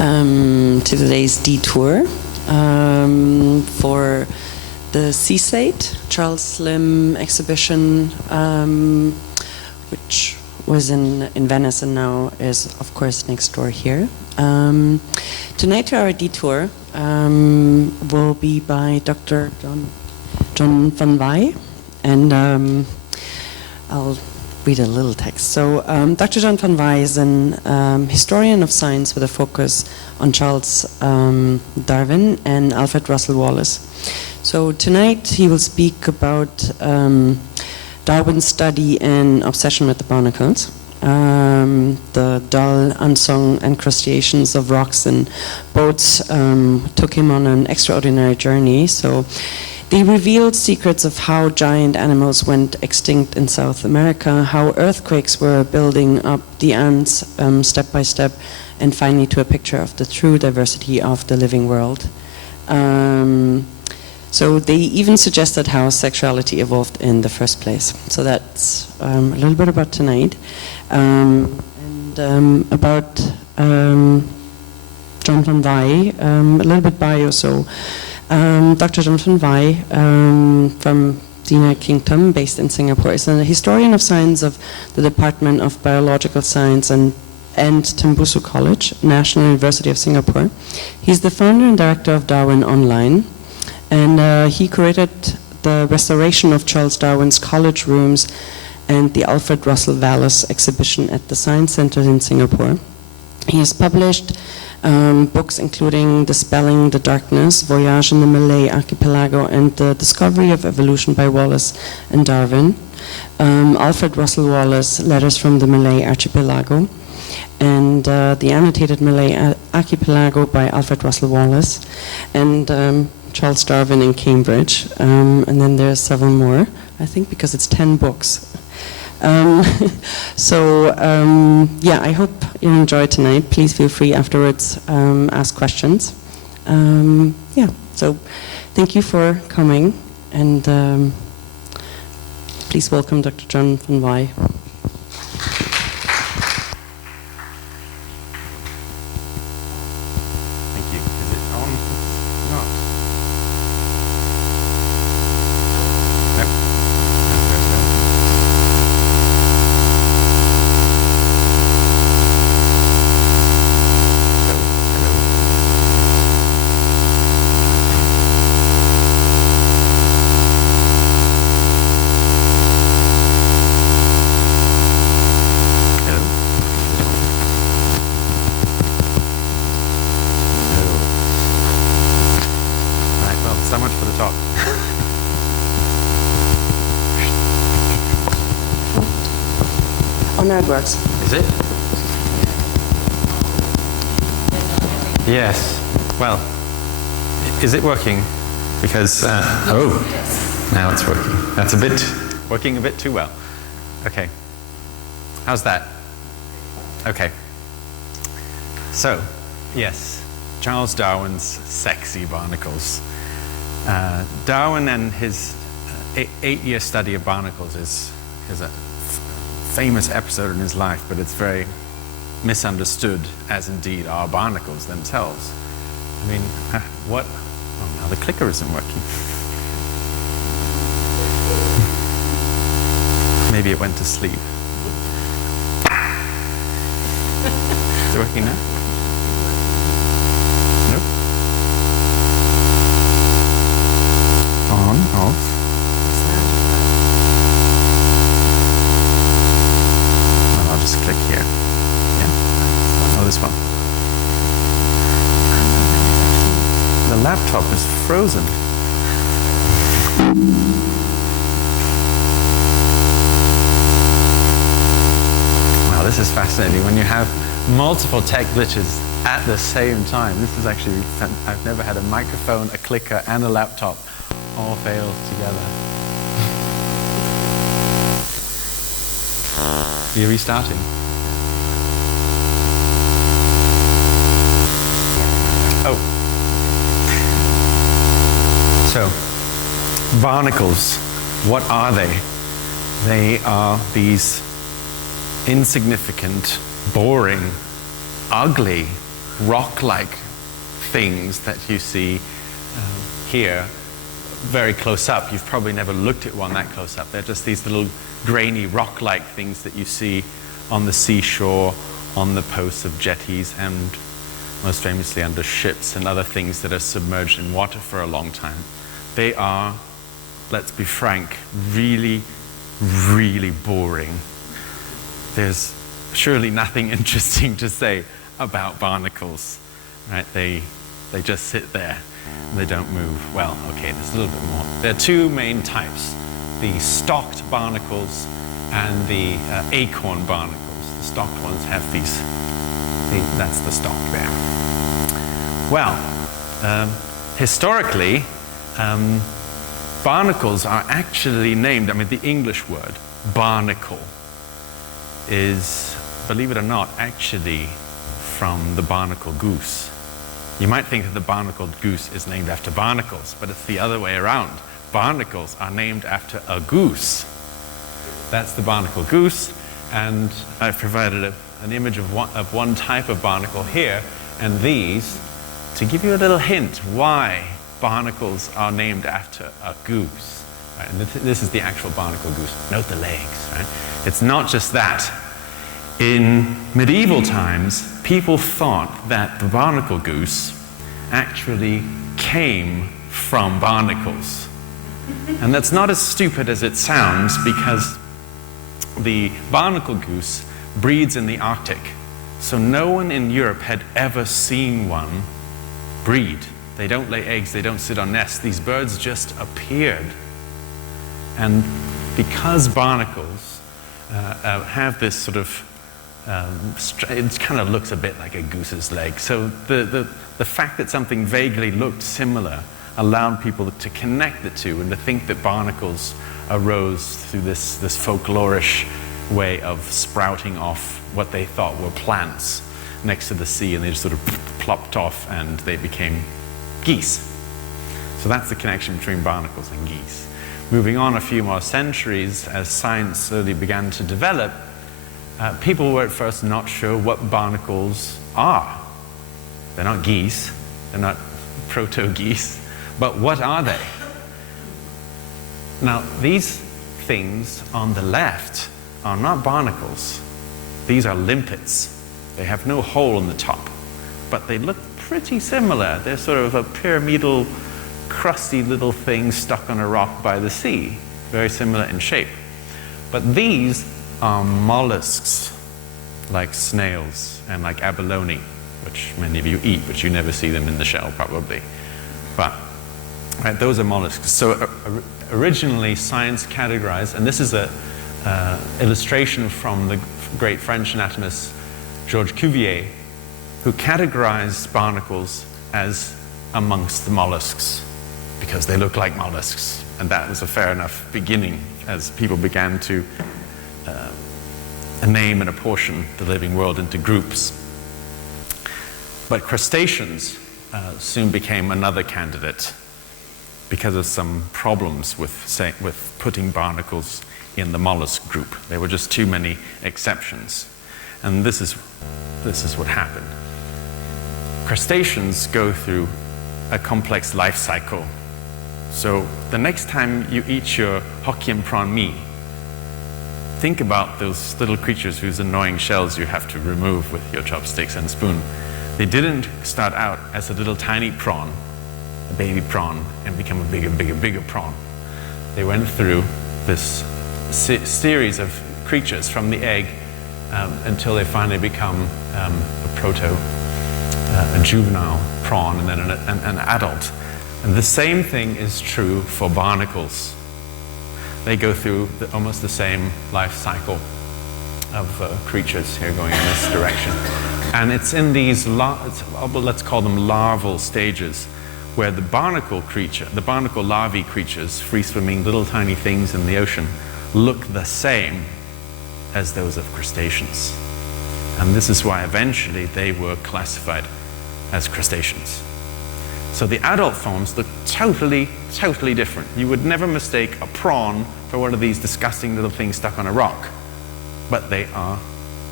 to today's detour for the Seaside Charles Slim exhibition, which was in Venice and now is, of course, next door here. Tonight our detour will be by Dr. John van Wyhe, and I'll read a little text. So Dr. John van Wyhe is an historian of science with a focus on Charles Darwin and Alfred Russel Wallace. So tonight he will speak about Darwin's study and obsession with the barnacles, the dull, unsung encrustations of rocks and boats took him on an extraordinary journey. So they revealed secrets of how giant animals went extinct in South America, how earthquakes were building up the ants step by step, and finally to a picture of the true diversity of the living world. So they even suggested how sexuality evolved in the first place. So that's a little bit about tonight. And about John van Wyhe, a little bit bio. So Dr. John van Wyhe from the United Kingdom, based in Singapore, is a historian of science of the Department of Biological Science and Tembusu College, National University of Singapore. He's the founder and director of Darwin Online, and he curated the restoration of Charles Darwin's college rooms and the Alfred Russel Wallace exhibition at the Science Center in Singapore. He has published books including Dispelling the Darkness, Voyage in the Malay Archipelago, and The Discovery of Evolution by Wallace and Darwin, Alfred Russel Wallace, Letters from the Malay Archipelago, and The Annotated Malay Archipelago by Alfred Russel Wallace, and Charles Darwin in Cambridge, and then there's several more, I think, because it's 10 books. Yeah, I hope you enjoy tonight. Please feel free afterwards, ask questions. Yeah, so thank you for coming, and please welcome Dr. John van Wyhe. Thank you. Is it on? Not. Nope. So much for the talk. Oh, no, it works. Is it? Yes. Well, is it working? Because, oh, now it's working. That's working a bit too well. Okay. How's that? Okay. So, yes, Charles Darwin's sexy barnacles. Darwin and his 8-year study of barnacles is a famous episode in his life, but it's very misunderstood, as indeed are barnacles themselves. I mean, what? Oh, now the clicker isn't working. Maybe it went to sleep. Is it working now? Nope. On, off. Well, I'll just click here. Yeah? Oh, this one. The laptop is frozen. Wow, this is fascinating. When you have multiple tech glitches at the same time, this is actually, I've never had a microphone, a clicker, and a laptop all fail together. You're restarting. Oh. So, barnacles, what are they? They are these insignificant, boring, ugly, rock-like things that you see here very close up. You've probably never looked at one that close up. They're just these little grainy rock-like things that you see on the seashore, on the posts of jetties, and most famously under ships and other things that are submerged in water for a long time. They are, let's be frank, really, really boring. There's surely nothing interesting to say about barnacles, right? They just sit there and they don't move. Well, okay, there's a little bit more. There are two main types, the stalked barnacles and the acorn barnacles. The stalked ones have these, that's the stalk there. Well, historically, barnacles are actually named, I mean, the English word, barnacle, is, believe it or not, actually from the barnacle goose. You might think that the barnacled goose is named after barnacles, but it's the other way around. Barnacles are named after a goose. That's the barnacle goose, and I've provided an image of one type of barnacle here, and these, to give you a little hint why barnacles are named after a goose. Right? And this is the actual barnacle goose. Note the legs. Right? It's not just that. In medieval times, people thought that the barnacle goose actually came from barnacles. And that's not as stupid as it sounds, because the barnacle goose breeds in the Arctic. So no one in Europe had ever seen one breed. They don't lay eggs, they don't sit on nests. These birds just appeared. And because barnacles have this sort of, it kind of looks a bit like a goose's leg. So the fact that something vaguely looked similar allowed people to connect the two and to think that barnacles arose through this folklorish way of sprouting off what they thought were plants next to the sea, and they just sort of plopped off and they became geese. So that's the connection between barnacles and geese. Moving on a few more centuries, as science slowly began to develop, people were at first not sure what barnacles are. They're not geese, they're not proto-geese, but what are they? Now, these things on the left are not barnacles. These are limpets. They have no hole in the top, but they look pretty similar. They're sort of a pyramidal, crusty little thing stuck on a rock by the sea, very similar in shape. But these are mollusks, like snails and like abalone, which many of you eat, but you never see them in the shell probably. But right, those are mollusks. So originally science categorized, and this is an illustration from the great French anatomist Georges Cuvier, who categorized barnacles as amongst the mollusks because they look like mollusks. And that was a fair enough beginning as people began to name and apportion the living world into groups. But crustaceans soon became another candidate because of some problems with putting barnacles in the mollusk group. There were just too many exceptions. And this is what happened. Crustaceans go through a complex life cycle. So the next time you eat your Hokkien prawn mee, think about those little creatures whose annoying shells you have to remove with your chopsticks and spoon. They didn't start out as a little tiny prawn, a baby prawn, and become a bigger, bigger, bigger prawn. They went through this series of creatures from the egg until they finally become a juvenile prawn and then an adult. And the same thing is true for barnacles. They go through almost the same life cycle of creatures here going in this direction. And it's in these, let's call them larval stages, where the barnacle larvae creatures, free-swimming little tiny things in the ocean, look the same as those of crustaceans. And this is why eventually they were classified as crustaceans. So the adult forms look totally, totally different. You would never mistake a prawn for one of these disgusting little things stuck on a rock. But they are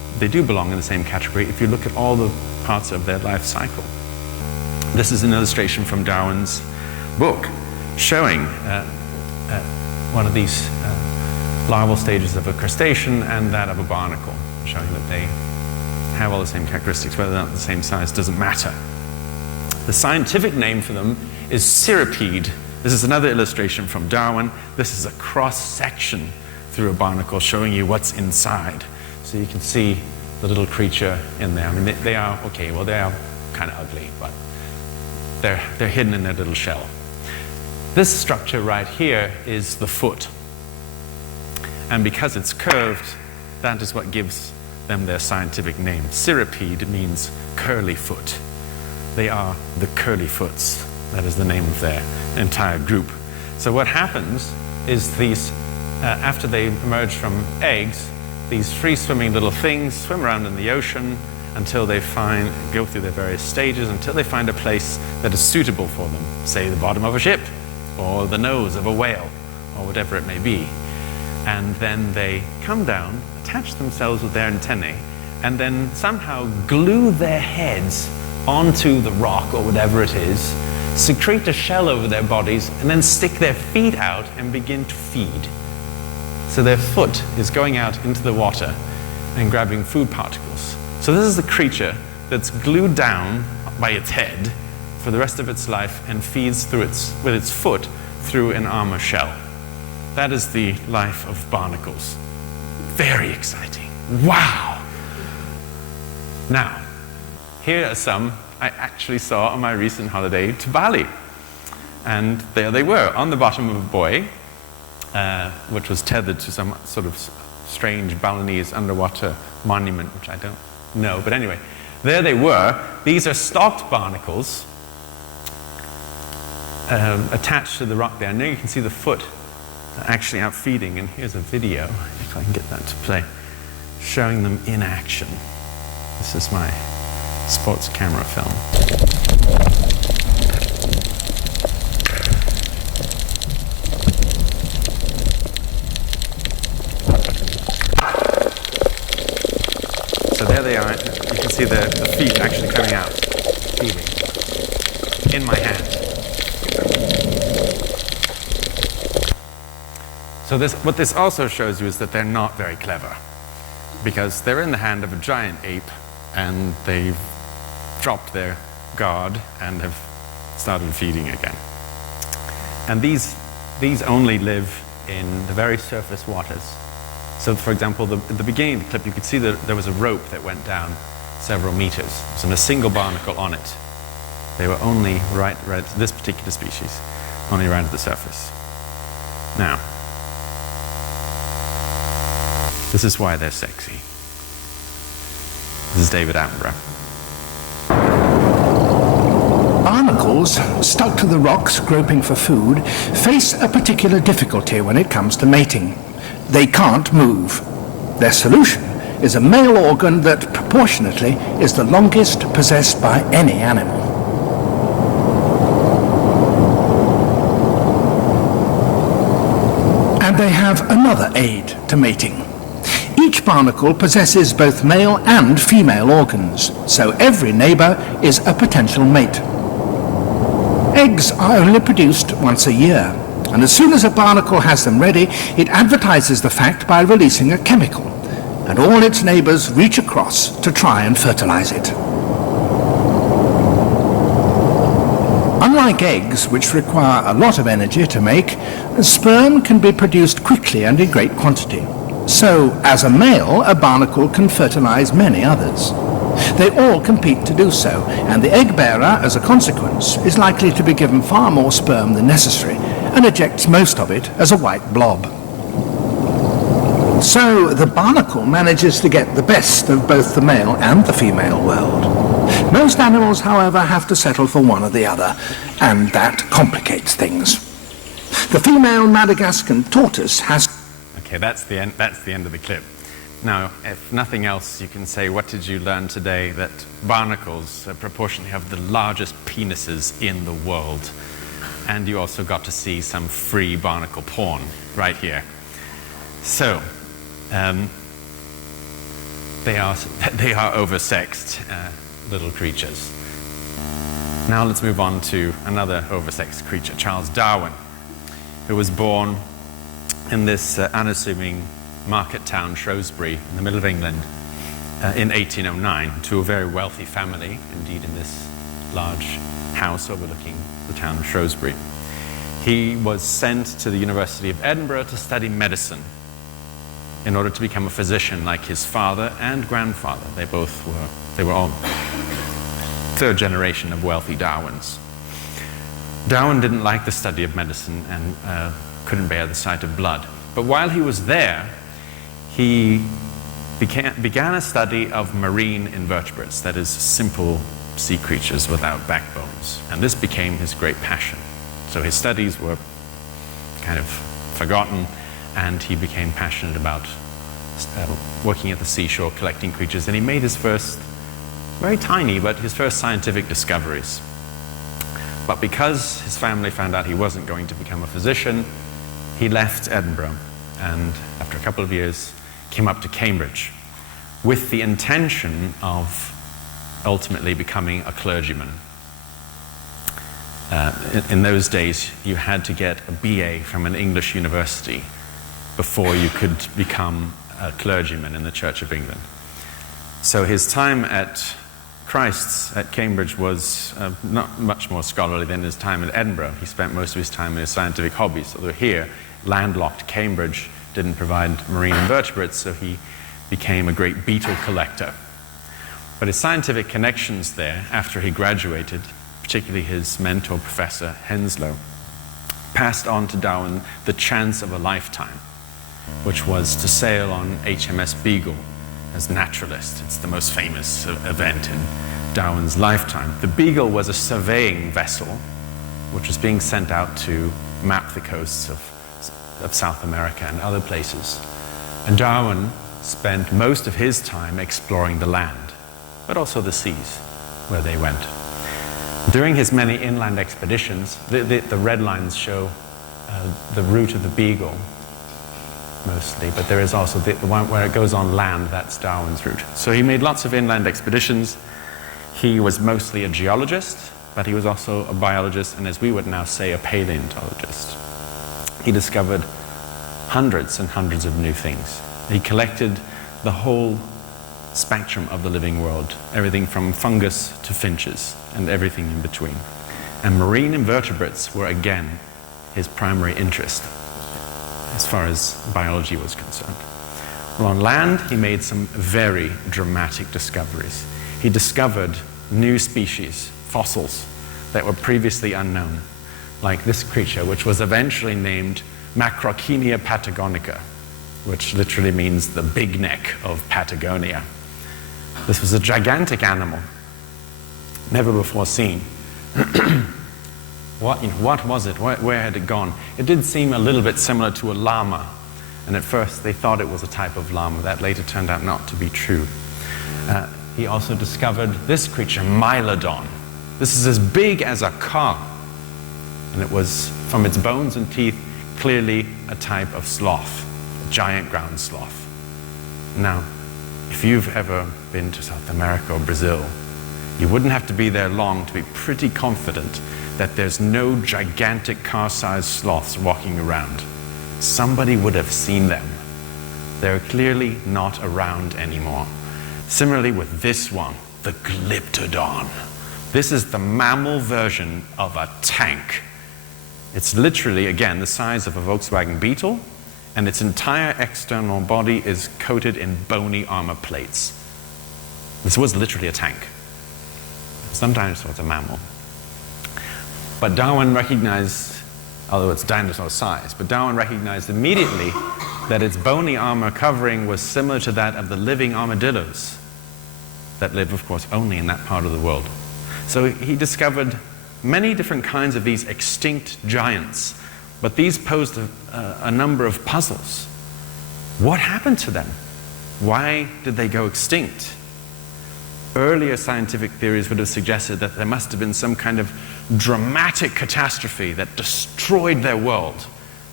they do belong in the same category if you look at all the parts of their life cycle. This is an illustration from Darwin's book showing one of these larval stages of a crustacean and that of a barnacle, showing that they have all the same characteristics, whether they're not the same size doesn't matter. The scientific name for them is cirripede. This is another illustration from Darwin. This is a cross-section through a barnacle showing you what's inside. So you can see the little creature in there. I mean, they are, okay, well, they are kind of ugly, but they're hidden in their little shell. This structure right here is the foot. And because it's curved, that is what gives them their scientific name. Cirripede means curly foot. They are the curly foots. That is the name of their entire group. So what happens is these, after they emerge from eggs, these free-swimming little things swim around in the ocean until they go through their various stages, until they find a place that is suitable for them, say the bottom of a ship, or the nose of a whale, or whatever it may be. And then they come down, attach themselves with their antennae, and then somehow glue their heads onto the rock or whatever it is, secrete a shell over their bodies, and then stick their feet out and begin to feed. So their foot is going out into the water and grabbing food particles. So this is the creature that's glued down by its head for the rest of its life and feeds with its foot through an armor shell. That is the life of barnacles. Very exciting. Wow! Now, here are some I actually saw on my recent holiday to Bali. And there they were, on the bottom of a buoy, which was tethered to some sort of strange Balinese underwater monument, which I don't know. But anyway, there they were. These are stalked barnacles attached to the rock there. And there you can see the foot actually out feeding. And here's a video, if I can get that to play, showing them in action. This is my sports camera film. So there they are. You can see the feet actually coming out, feeding, in my hand. So what this also shows you is that they're not very clever, because they're in the hand of a giant ape, and they've dropped their guard and have started feeding again. And these only live in the very surface waters. So for example, at the beginning of the clip, you could see that there was a rope that went down several meters. There wasn't a single barnacle on it. They were only right, this particular species, only right at the surface. Now, this is why they're sexy. This is David Attenborough. Barnacles, stuck to the rocks groping for food, face a particular difficulty when it comes to mating. They can't move. Their solution is a male organ that proportionately is the longest possessed by any animal. And they have another aid to mating. Each barnacle possesses both male and female organs, so every neighbor is a potential mate. Eggs are only produced once a year, and as soon as a barnacle has them ready, it advertises the fact by releasing a chemical, and all its neighbors reach across to try and fertilize it. Unlike eggs, which require a lot of energy to make, sperm can be produced quickly and in great quantity. So, as a male, a barnacle can fertilize many others. They all compete to do so, and the egg bearer, as a consequence, is likely to be given far more sperm than necessary, and ejects most of it as a white blob. So, the barnacle manages to get the best of both the male and the female world. Most animals, however, have to settle for one or the other, and that complicates things. The female Madagascan tortoise has... Okay, that's the end of the clip. Now, if nothing else, you can say, what did you learn today? That barnacles proportionally have the largest penises in the world. And you also got to see some free barnacle porn right here. So, they are oversexed little creatures. Now let's move on to another oversexed creature, Charles Darwin, who was born in this unassuming market town, Shrewsbury, in the middle of England, in 1809, to a very wealthy family, indeed in this large house overlooking the town of Shrewsbury. He was sent to the University of Edinburgh to study medicine in order to become a physician like his father and grandfather. They were all third generation of wealthy Darwins. Darwin didn't like the study of medicine and couldn't bear the sight of blood. But while he was there, he began a study of marine invertebrates, that is, simple sea creatures without backbones. And this became his great passion. So his studies were kind of forgotten, and he became passionate about working at the seashore, collecting creatures, and he made his first, very tiny, but his first scientific discoveries. But because his family found out he wasn't going to become a physician, he left Edinburgh and after a couple of years came up to Cambridge with the intention of ultimately becoming a clergyman. In those days, you had to get a BA from an English university before you could become a clergyman in the Church of England. So his time at Christ's at Cambridge was not much more scholarly than his time at Edinburgh. He spent most of his time in his scientific hobbies, although here, landlocked Cambridge didn't provide marine invertebrates, so he became a great beetle collector. But his scientific connections there, after he graduated, particularly his mentor, Professor Henslow, passed on to Darwin the chance of a lifetime, which was to sail on HMS Beagle as naturalist. It's the most famous event in Darwin's lifetime. The Beagle was a surveying vessel which was being sent out to map the coasts of South America and other places. And Darwin spent most of his time exploring the land, but also the seas where they went. During his many inland expeditions, the red lines show the route of the Beagle, mostly, but there is also the one where it goes on land. That's Darwin's route. So he made lots of inland expeditions. He was mostly a geologist, but he was also a biologist, and as we would now say, a paleontologist. He discovered hundreds and hundreds of new things. He collected the whole spectrum of the living world, everything from fungus to finches and everything in between. And marine invertebrates were again his primary interest as far as biology was concerned. Well, on land, he made some very dramatic discoveries. He discovered new species, fossils, that were previously unknown, like this creature, which was eventually named Macrauchenia patagonica, which literally means the big neck of Patagonia. This was a gigantic animal, never before seen. What was it? Where had it gone? It did seem a little bit similar to a llama, and at first they thought it was a type of llama. That later turned out not to be true. He also discovered this creature, Mylodon. This is as big as a car, and it was, from its bones and teeth, clearly a type of sloth, a giant ground sloth. Now, if you've ever been to South America or Brazil, you wouldn't have to be there long to be pretty confident that there's no gigantic car-sized sloths walking around. Somebody would have seen them. They're clearly not around anymore. Similarly with this one, the Glyptodon. This is the mammal version of a tank. It's literally, again, the size of a Volkswagen Beetle, and its entire external body is coated in bony armor plates. This was literally a tank. Sometimes it's a mammal. But Darwin recognized, although it's dinosaur size, but Darwin recognized immediately that its bony armor covering was similar to that of the living armadillos that live, of course, only in that part of the world. So he discovered many different kinds of these extinct giants, but these posed a number of puzzles. What happened to them? Why did they go extinct? Earlier scientific theories would have suggested that there must have been some kind of dramatic catastrophe that destroyed their world,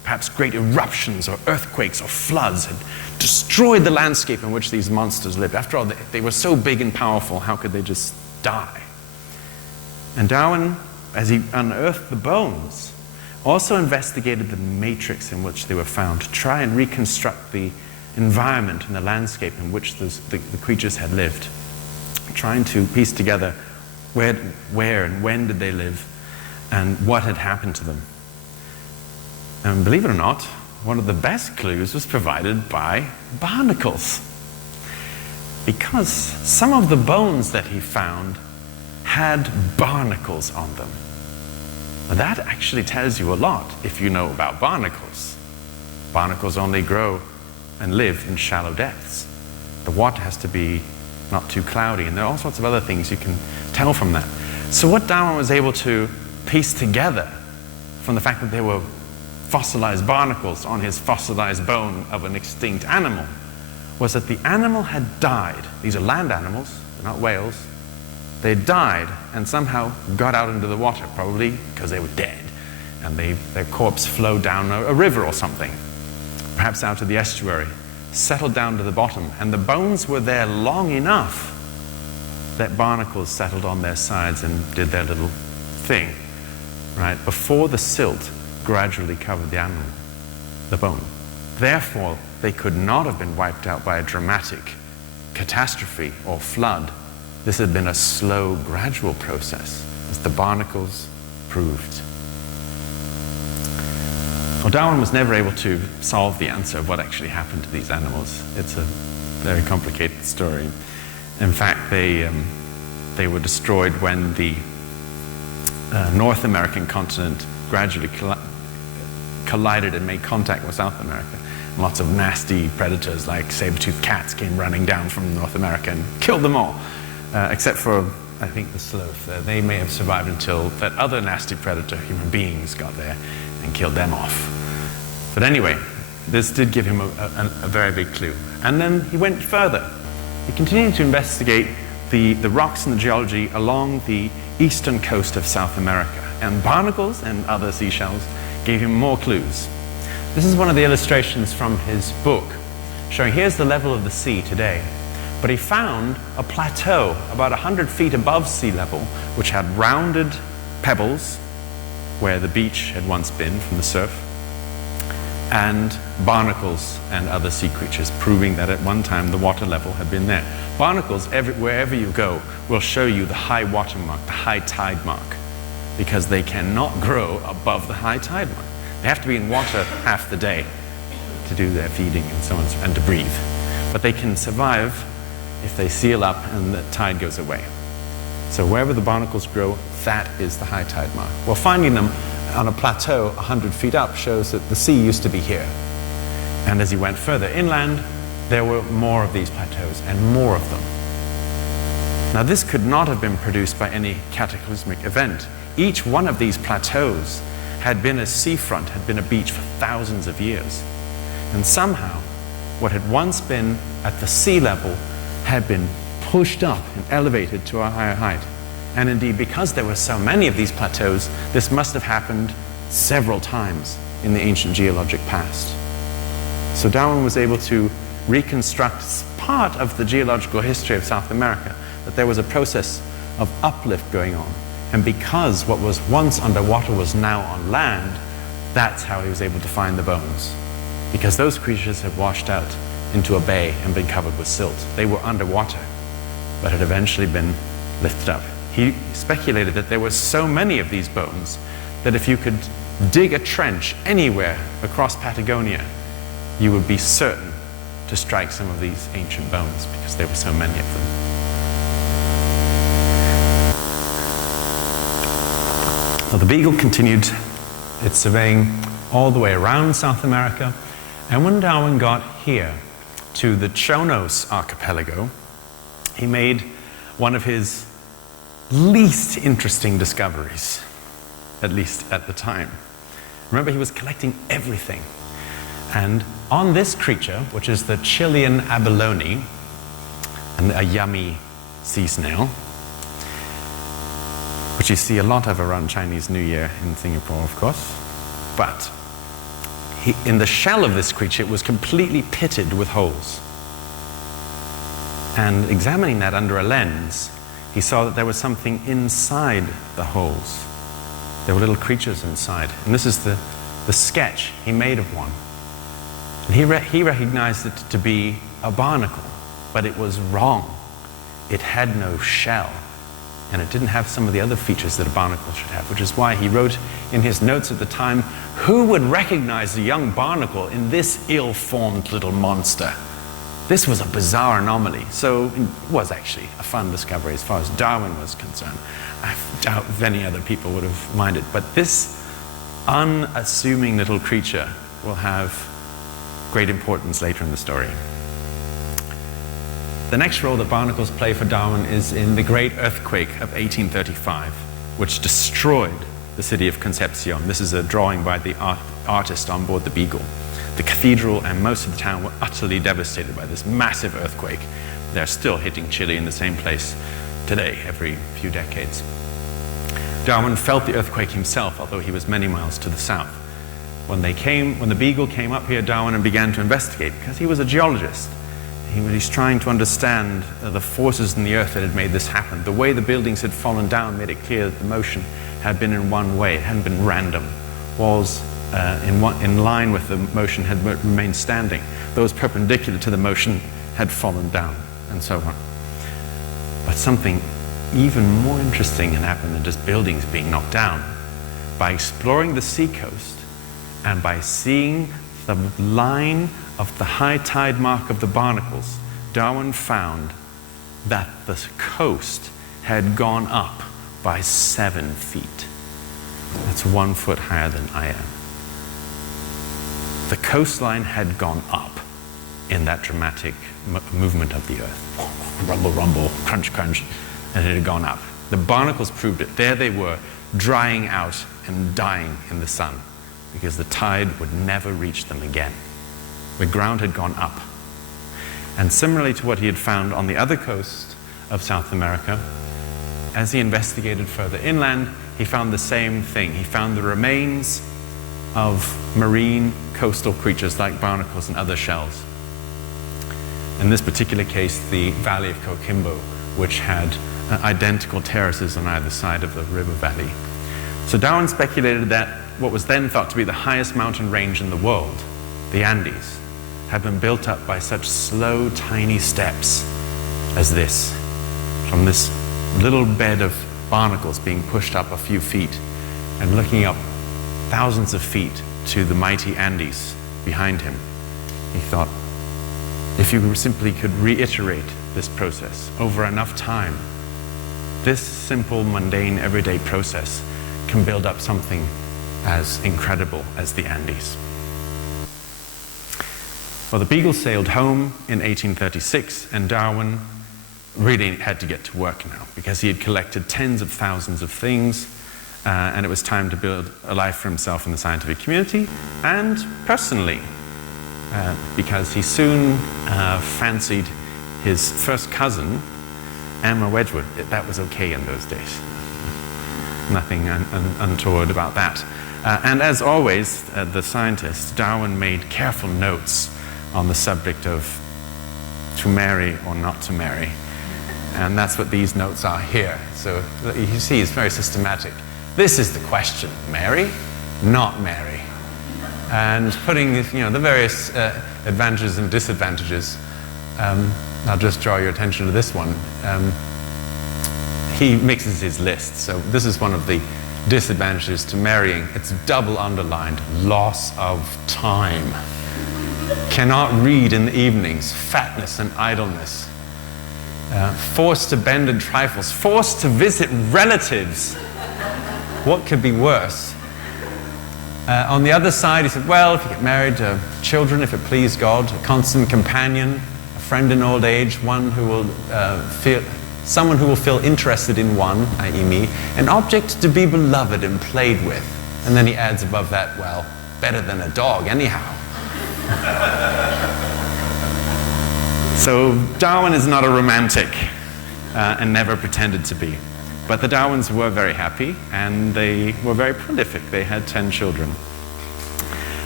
perhaps great eruptions or earthquakes or floods had destroyed the landscape in which these monsters lived. After all, they were so big and powerful, how could they just die? And Darwin, as he unearthed the bones, also investigated the matrix in which they were found to try and reconstruct the environment and the landscape in which the creatures had lived, trying to piece together where and when did they live and what had happened to them. And believe it or not, one of the best clues was provided by barnacles, because some of the bones that he found had barnacles on them. Now that actually tells you a lot if you know about barnacles. Barnacles only grow and live in shallow depths. The water has to be not too cloudy, and there are all sorts of other things you can tell from that. So what Darwin was able to piece together from the fact that there were fossilized barnacles on his fossilized bone of an extinct animal was that the animal had died. These are land animals, they're not whales. They died and somehow got out into the water, probably because they were dead, and their corpse flowed down a river or something, perhaps out to the estuary, settled down to the bottom, and the bones were there long enough that barnacles settled on their sides and did their little thing, right, before the silt gradually covered the animal, the bone. Therefore, they could not have been wiped out by a dramatic catastrophe or flood. This had been a slow, gradual process, as the barnacles proved. Well, Darwin was never able to solve the answer of what actually happened to these animals. It's a very complicated story. In fact, they were destroyed when the North American continent gradually collided and made contact with South America. And lots of nasty predators like saber-toothed cats came running down from North America and killed them all. Except for, I think, the sloth. They may have survived until that other nasty predator, human beings, got there and killed them off. But anyway, this did give him a very big clue. And then he went further. He continued to investigate the rocks and the geology along the eastern coast of South America. And barnacles and other seashells gave him more clues. This is one of the illustrations from his book, showing here's the level of the sea today. But he found a plateau about 100 feet above sea level, which had rounded pebbles where the beach had once been from the surf, and barnacles and other sea creatures, proving that at one time the water level had been there. Barnacles, wherever you go, will show you the high water mark, the high tide mark, because they cannot grow above the high tide mark. They have to be in water half the day to do their feeding and so on, and to breathe. But they can survive if they seal up and the tide goes away. So wherever the barnacles grow, that is the high tide mark. Well, finding them on a plateau 100 feet up shows that the sea used to be here. And as he went further inland, there were more of these plateaus and more of them. Now this could not have been produced by any cataclysmic event. Each one of these plateaus had been a seafront, had been a beach for thousands of years. And somehow, what had once been at the sea level had been pushed up and elevated to a higher height. And indeed, because there were so many of these plateaus, this must have happened several times in the ancient geologic past. So Darwin was able to reconstruct part of the geological history of South America, that there was a process of uplift going on. And because what was once underwater was now on land, that's how he was able to find the bones. Because those creatures had washed out into a bay and been covered with silt. They were underwater, but had eventually been lifted up. He speculated that there were so many of these bones that if you could dig a trench anywhere across Patagonia, you would be certain to strike some of these ancient bones because there were so many of them. Well, the Beagle continued its surveying all the way around South America, and when Darwin got here to the Chonos archipelago, he made one of his least interesting discoveries, at least at the time. Remember, he was collecting everything. And on this creature, which is the Chilean abalone, and a yummy sea snail, which you see a lot of around Chinese New Year in Singapore, of course, but in the shell of this creature, it was completely pitted with holes. And examining that under a lens, he saw that there was something inside the holes. There were little creatures inside. And this is the sketch he made of one. And he recognized it to be a barnacle, but it was wrong. It had no shell, and it didn't have some of the other features that a barnacle should have, which is why he wrote in his notes at the time, "Who would recognize a young barnacle in this ill-formed little monster?" This was a bizarre anomaly, so it was actually a fun discovery as far as Darwin was concerned. I doubt many other people would have minded, but this unassuming little creature will have great importance later in the story. The next role that barnacles play for Darwin is in the great earthquake of 1835, which destroyed the city of Concepcion. This is a drawing by the artist on board the Beagle. The cathedral and most of the town were utterly devastated by this massive earthquake. They're still hitting Chile in the same place today, every few decades. Darwin felt the earthquake himself, although he was many miles to the south. When the Beagle came up here, Darwin began to investigate, because he was a geologist. He was trying to understand the forces in the earth that had made this happen. The way the buildings had fallen down made it clear that the motion had been in one way. It hadn't been random. Walls in line with the motion had remained standing. Those perpendicular to the motion had fallen down, and so on. But something even more interesting had happened than just buildings being knocked down. By exploring the seacoast and by seeing the line of the high tide mark of the barnacles, Darwin found that the coast had gone up by 7 feet. That's 1 foot higher than I am. The coastline had gone up in that dramatic movement of the earth. Rumble, rumble, crunch, crunch, and it had gone up. The barnacles proved it. There they were, drying out and dying in the sun, because the tide would never reach them again. The ground had gone up. And similarly to what he had found on the other coast of South America, as he investigated further inland, he found the same thing. He found the remains of marine coastal creatures like barnacles and other shells. In this particular case, the Valley of Coquimbo, which had identical terraces on either side of the river valley. So Darwin speculated that what was then thought to be the highest mountain range in the world, the Andes, had been built up by such slow, tiny steps as this, from this little bed of barnacles being pushed up a few feet and looking up thousands of feet to the mighty Andes behind him. He thought, if you simply could reiterate this process over enough time, this simple, mundane, everyday process can build up something as incredible as the Andes. Well, the Beagle sailed home in 1836, and Darwin really had to get to work now, because he had collected tens of thousands of things, and it was time to build a life for himself in the scientific community, and personally, because he soon fancied his first cousin, Emma Wedgwood. That was okay in those days. Nothing untoward about that. And as always, the scientist, Darwin made careful notes on the subject of to marry or not to marry. And that's what these notes are here. So you see, it's very systematic. This is the question: marry, not marry. And putting the various advantages and disadvantages. I'll just draw your attention to this one. He mixes his list. So this is one of the disadvantages to marrying. It's double underlined: loss of time. Cannot read in the evenings, fatness and idleness. Forced to bend in trifles, forced to visit relatives. What could be worse? On the other side, he said, well, if you get married, children, if it please God, a constant companion, a friend in old age, someone who will feel interested in one, i.e. me, an object to be beloved and played with. And then he adds above that, well, better than a dog anyhow. So Darwin is not a romantic and never pretended to be. But the Darwins were very happy, and they were very prolific. They had 10 children.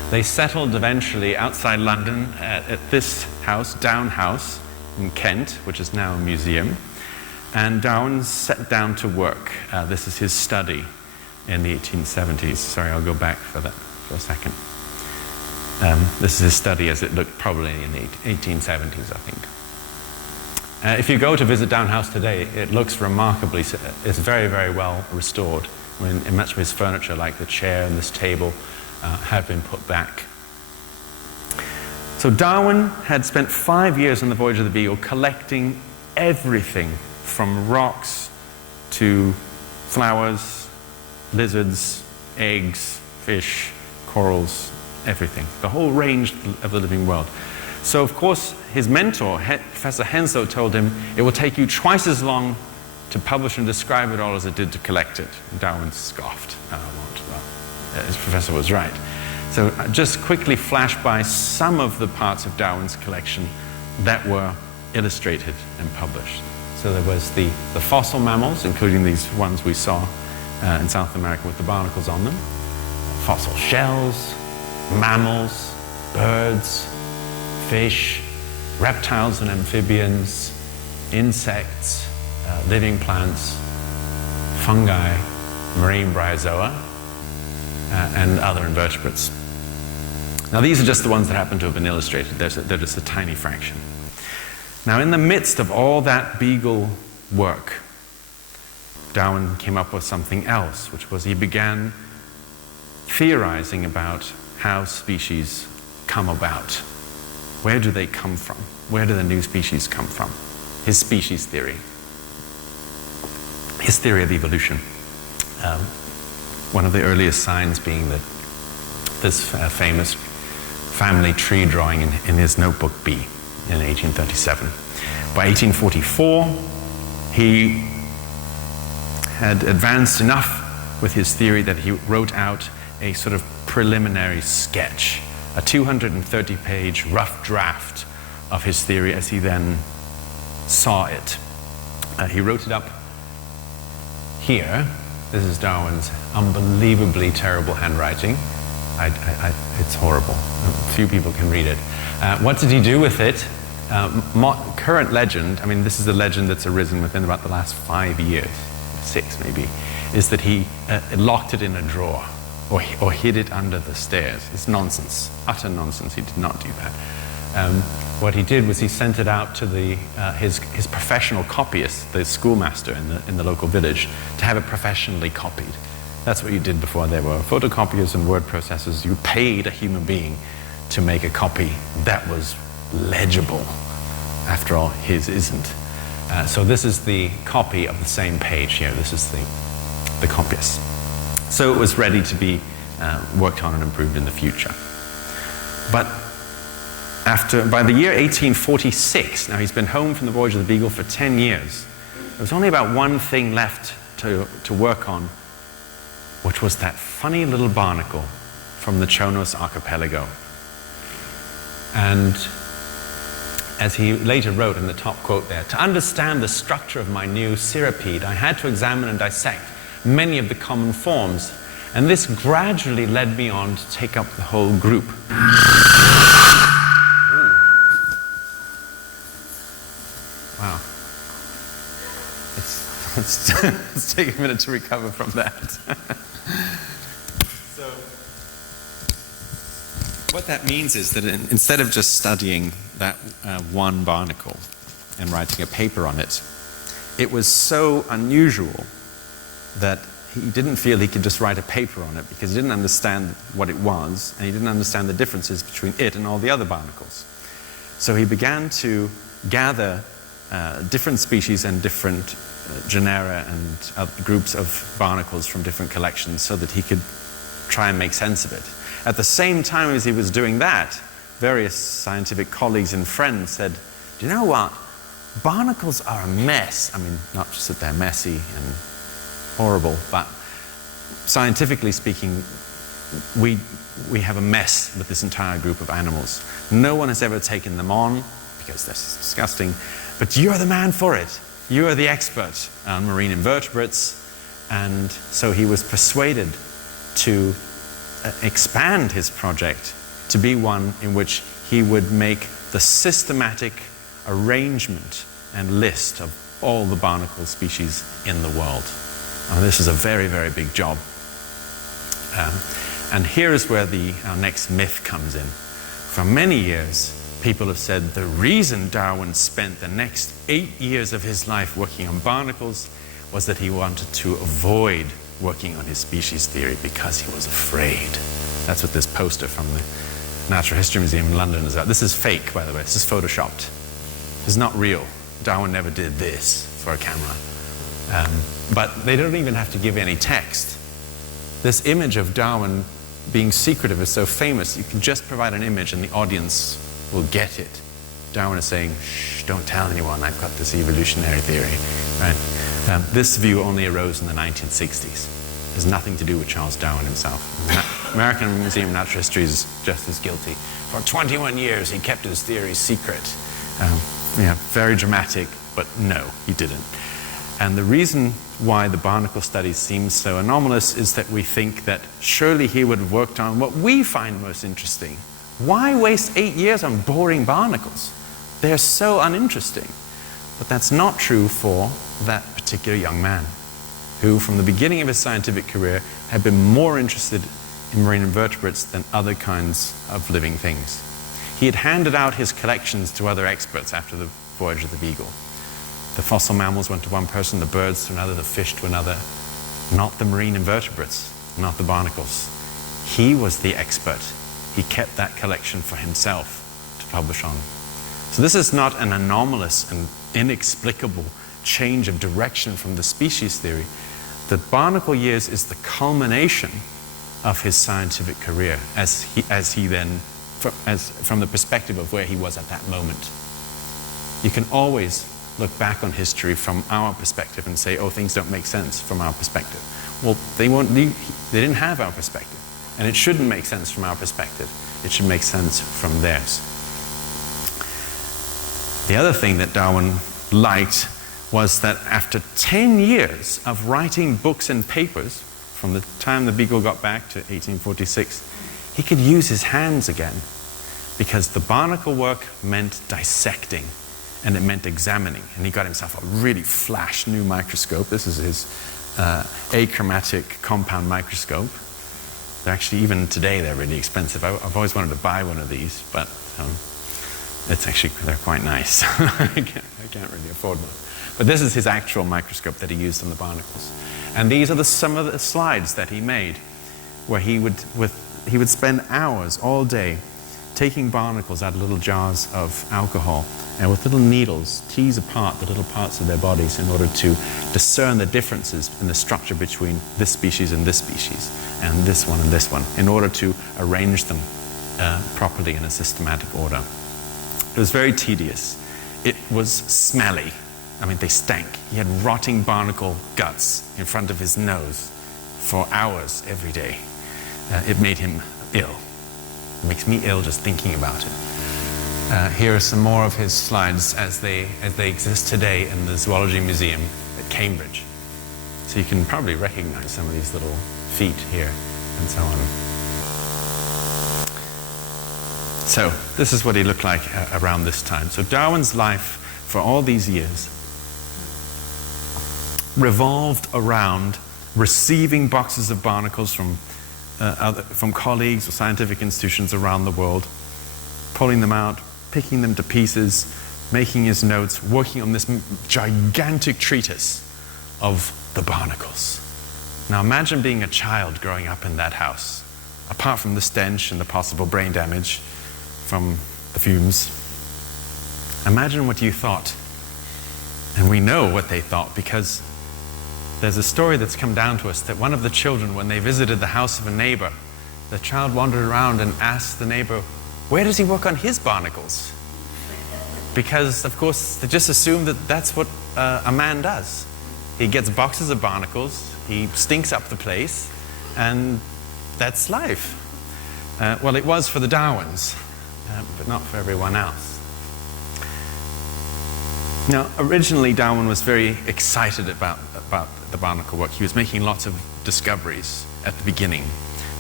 They settled eventually outside London at this house, Down House, in Kent, which is now a museum. And Darwin sat down to work. This is his study in the 1870s. Sorry, I'll go back for that for a second. This is his study as it looked probably in the 1870s, I think. If you go to visit Down House today, it looks remarkably, it's very, very well restored. I mean, much of his furniture, like the chair and this table, have been put back. So Darwin had spent 5 years on the voyage of the Beagle collecting everything from rocks to flowers, lizards, eggs, fish, corals, everything. The whole range of the living world. So of course his mentor, Professor Henslow, told him it will take you twice as long to publish and describe it all as it did to collect it. And Darwin scoffed. His professor was right. So just quickly flash by some of the parts of Darwin's collection that were illustrated and published. So there was the fossil mammals, including these ones we saw in South America with the barnacles on them, fossil shells, mammals, birds, fish, reptiles and amphibians, insects, living plants, fungi, marine bryozoa, and other invertebrates. Now these are just the ones that happen to have been illustrated. They're just a tiny fraction. Now in the midst of all that Beagle work, Darwin came up with something else, which was he began theorizing about how species come about. Where do they come from? Where do the new species come from? His species theory. His theory of evolution. One of the earliest signs being that this famous family tree drawing in his notebook B in 1837. By 1844, he had advanced enough with his theory that he wrote out a sort of preliminary sketch, a 230-page rough draft of his theory as he then saw it. He wrote it up here. This is Darwin's unbelievably terrible handwriting. It's horrible. Few people can read it. What did he do with it? Current legend, I mean, this is a legend that's arisen within about the last 5 years, 6 maybe, is that he locked it in a drawer or hid it under the stairs. It's nonsense, utter nonsense. He did not do that. What he did was he sent it out to his professional copyist, the schoolmaster in the local village, to have it professionally copied. That's what you did before there were photocopiers and word processors. You paid a human being to make a copy that was legible. After all, his isn't. So this is the copy of the same page here. This is the copyist. So it was ready to be worked on and improved in the future. But by the year 1846, now he's been home from the voyage of the Beagle for 10 years, there was only about one thing left to work on, which was that funny little barnacle from the Chonos archipelago. And as he later wrote in the top quote there, to understand the structure of my new cirripede, I had to examine and dissect many of the common forms, and this gradually led me on to take up the whole group. Wow. Let's take a minute to recover from that. So, what that means is that instead of just studying that one barnacle and writing a paper on it, it was so unusual that he didn't feel he could just write a paper on it because he didn't understand what it was and he didn't understand the differences between it and all the other barnacles. So he began to gather different species and different genera and groups of barnacles from different collections so that he could try and make sense of it. At the same time as he was doing that, various scientific colleagues and friends said, do you know what? Barnacles are a mess. I mean, not just that they're messy and horrible, but scientifically speaking, we have a mess with this entire group of animals. No one has ever taken them on because they're disgusting, but you're the man for it. You are the expert on marine invertebrates, and so he was persuaded to expand his project to be one in which he would make the systematic arrangement and list of all the barnacle species in the world. And this is a very, very big job. And here is where our next myth comes in. For many years, people have said the reason Darwin spent the next 8 years of his life working on barnacles was that he wanted to avoid working on his species theory because he was afraid. That's what this poster from the Natural History Museum in London is about. This is fake, by the way. This is photoshopped. It's not real. Darwin never did this for a camera. But they don't even have to give any text. This image of Darwin being secretive is so famous, you can just provide an image and the audience will get it. Darwin is saying, shh, don't tell anyone, I've got this evolutionary theory. Right? This view only arose in the 1960s. It has nothing to do with Charles Darwin himself. American Museum of Natural History is just as guilty. For 21 years, he kept his theories secret. Very dramatic, but no, he didn't. And the reason why the barnacle study seems so anomalous is that we think that surely he would have worked on what we find most interesting. Why waste 8 years on boring barnacles? They're so uninteresting. But that's not true for that particular young man, who from the beginning of his scientific career had been more interested in marine invertebrates than other kinds of living things. He had handed out his collections to other experts after the voyage of the Beagle. The fossil mammals went to one person, the birds to another, the fish to another. Not the marine invertebrates, not the barnacles. He was the expert. He kept that collection for himself to publish on. So this is not an anomalous and inexplicable change of direction from the species theory. The barnacle years is the culmination of his scientific career from the perspective of where he was at that moment. You can always look back on history from our perspective and say, oh, things don't make sense from our perspective. Well, they didn't have our perspective. And it shouldn't make sense from our perspective. It should make sense from theirs. The other thing that Darwin liked was that after 10 years of writing books and papers, from the time the Beagle got back to 1846, he could use his hands again, because the barnacle work meant dissecting, and it meant examining. And he got himself a really flash new microscope. This is his achromatic compound microscope. They're actually, even today, they're really expensive. I've always wanted to buy one of these, but they're quite nice. I can't really afford one. But this is his actual microscope that he used on the barnacles. And these are some of the slides that he made, where he would spend hours all day taking barnacles out of little jars of alcohol and with little needles tease apart the little parts of their bodies in order to discern the differences in the structure between this species and this one, in order to arrange them properly in a systematic order. It was very tedious. It was smelly. I mean, they stank. He had rotting barnacle guts in front of his nose for hours every day. It made him ill. It makes me ill just thinking about it. Here are some more of his slides as they exist today in the Zoology Museum at Cambridge. So you can probably recognize some of these little feet here and so on. So this is what he looked like around this time. So Darwin's life for all these years revolved around receiving boxes of barnacles from colleagues or scientific institutions around the world, pulling them out, picking them to pieces, making his notes, working on this gigantic treatise of the barnacles. Now imagine being a child growing up in that house, apart from the stench and the possible brain damage from the fumes. Imagine what you thought. And we know what they thought, because there's a story that's come down to us that one of the children, when they visited the house of a neighbor, the child wandered around and asked the neighbor, where does he work on his barnacles? Because, of course, they just assumed that that's what a man does. He gets boxes of barnacles, he stinks up the place, and that's life. Well, it was for the Darwins, but not for everyone else. Now, originally Darwin was very excited about the barnacle work. He was making lots of discoveries at the beginning.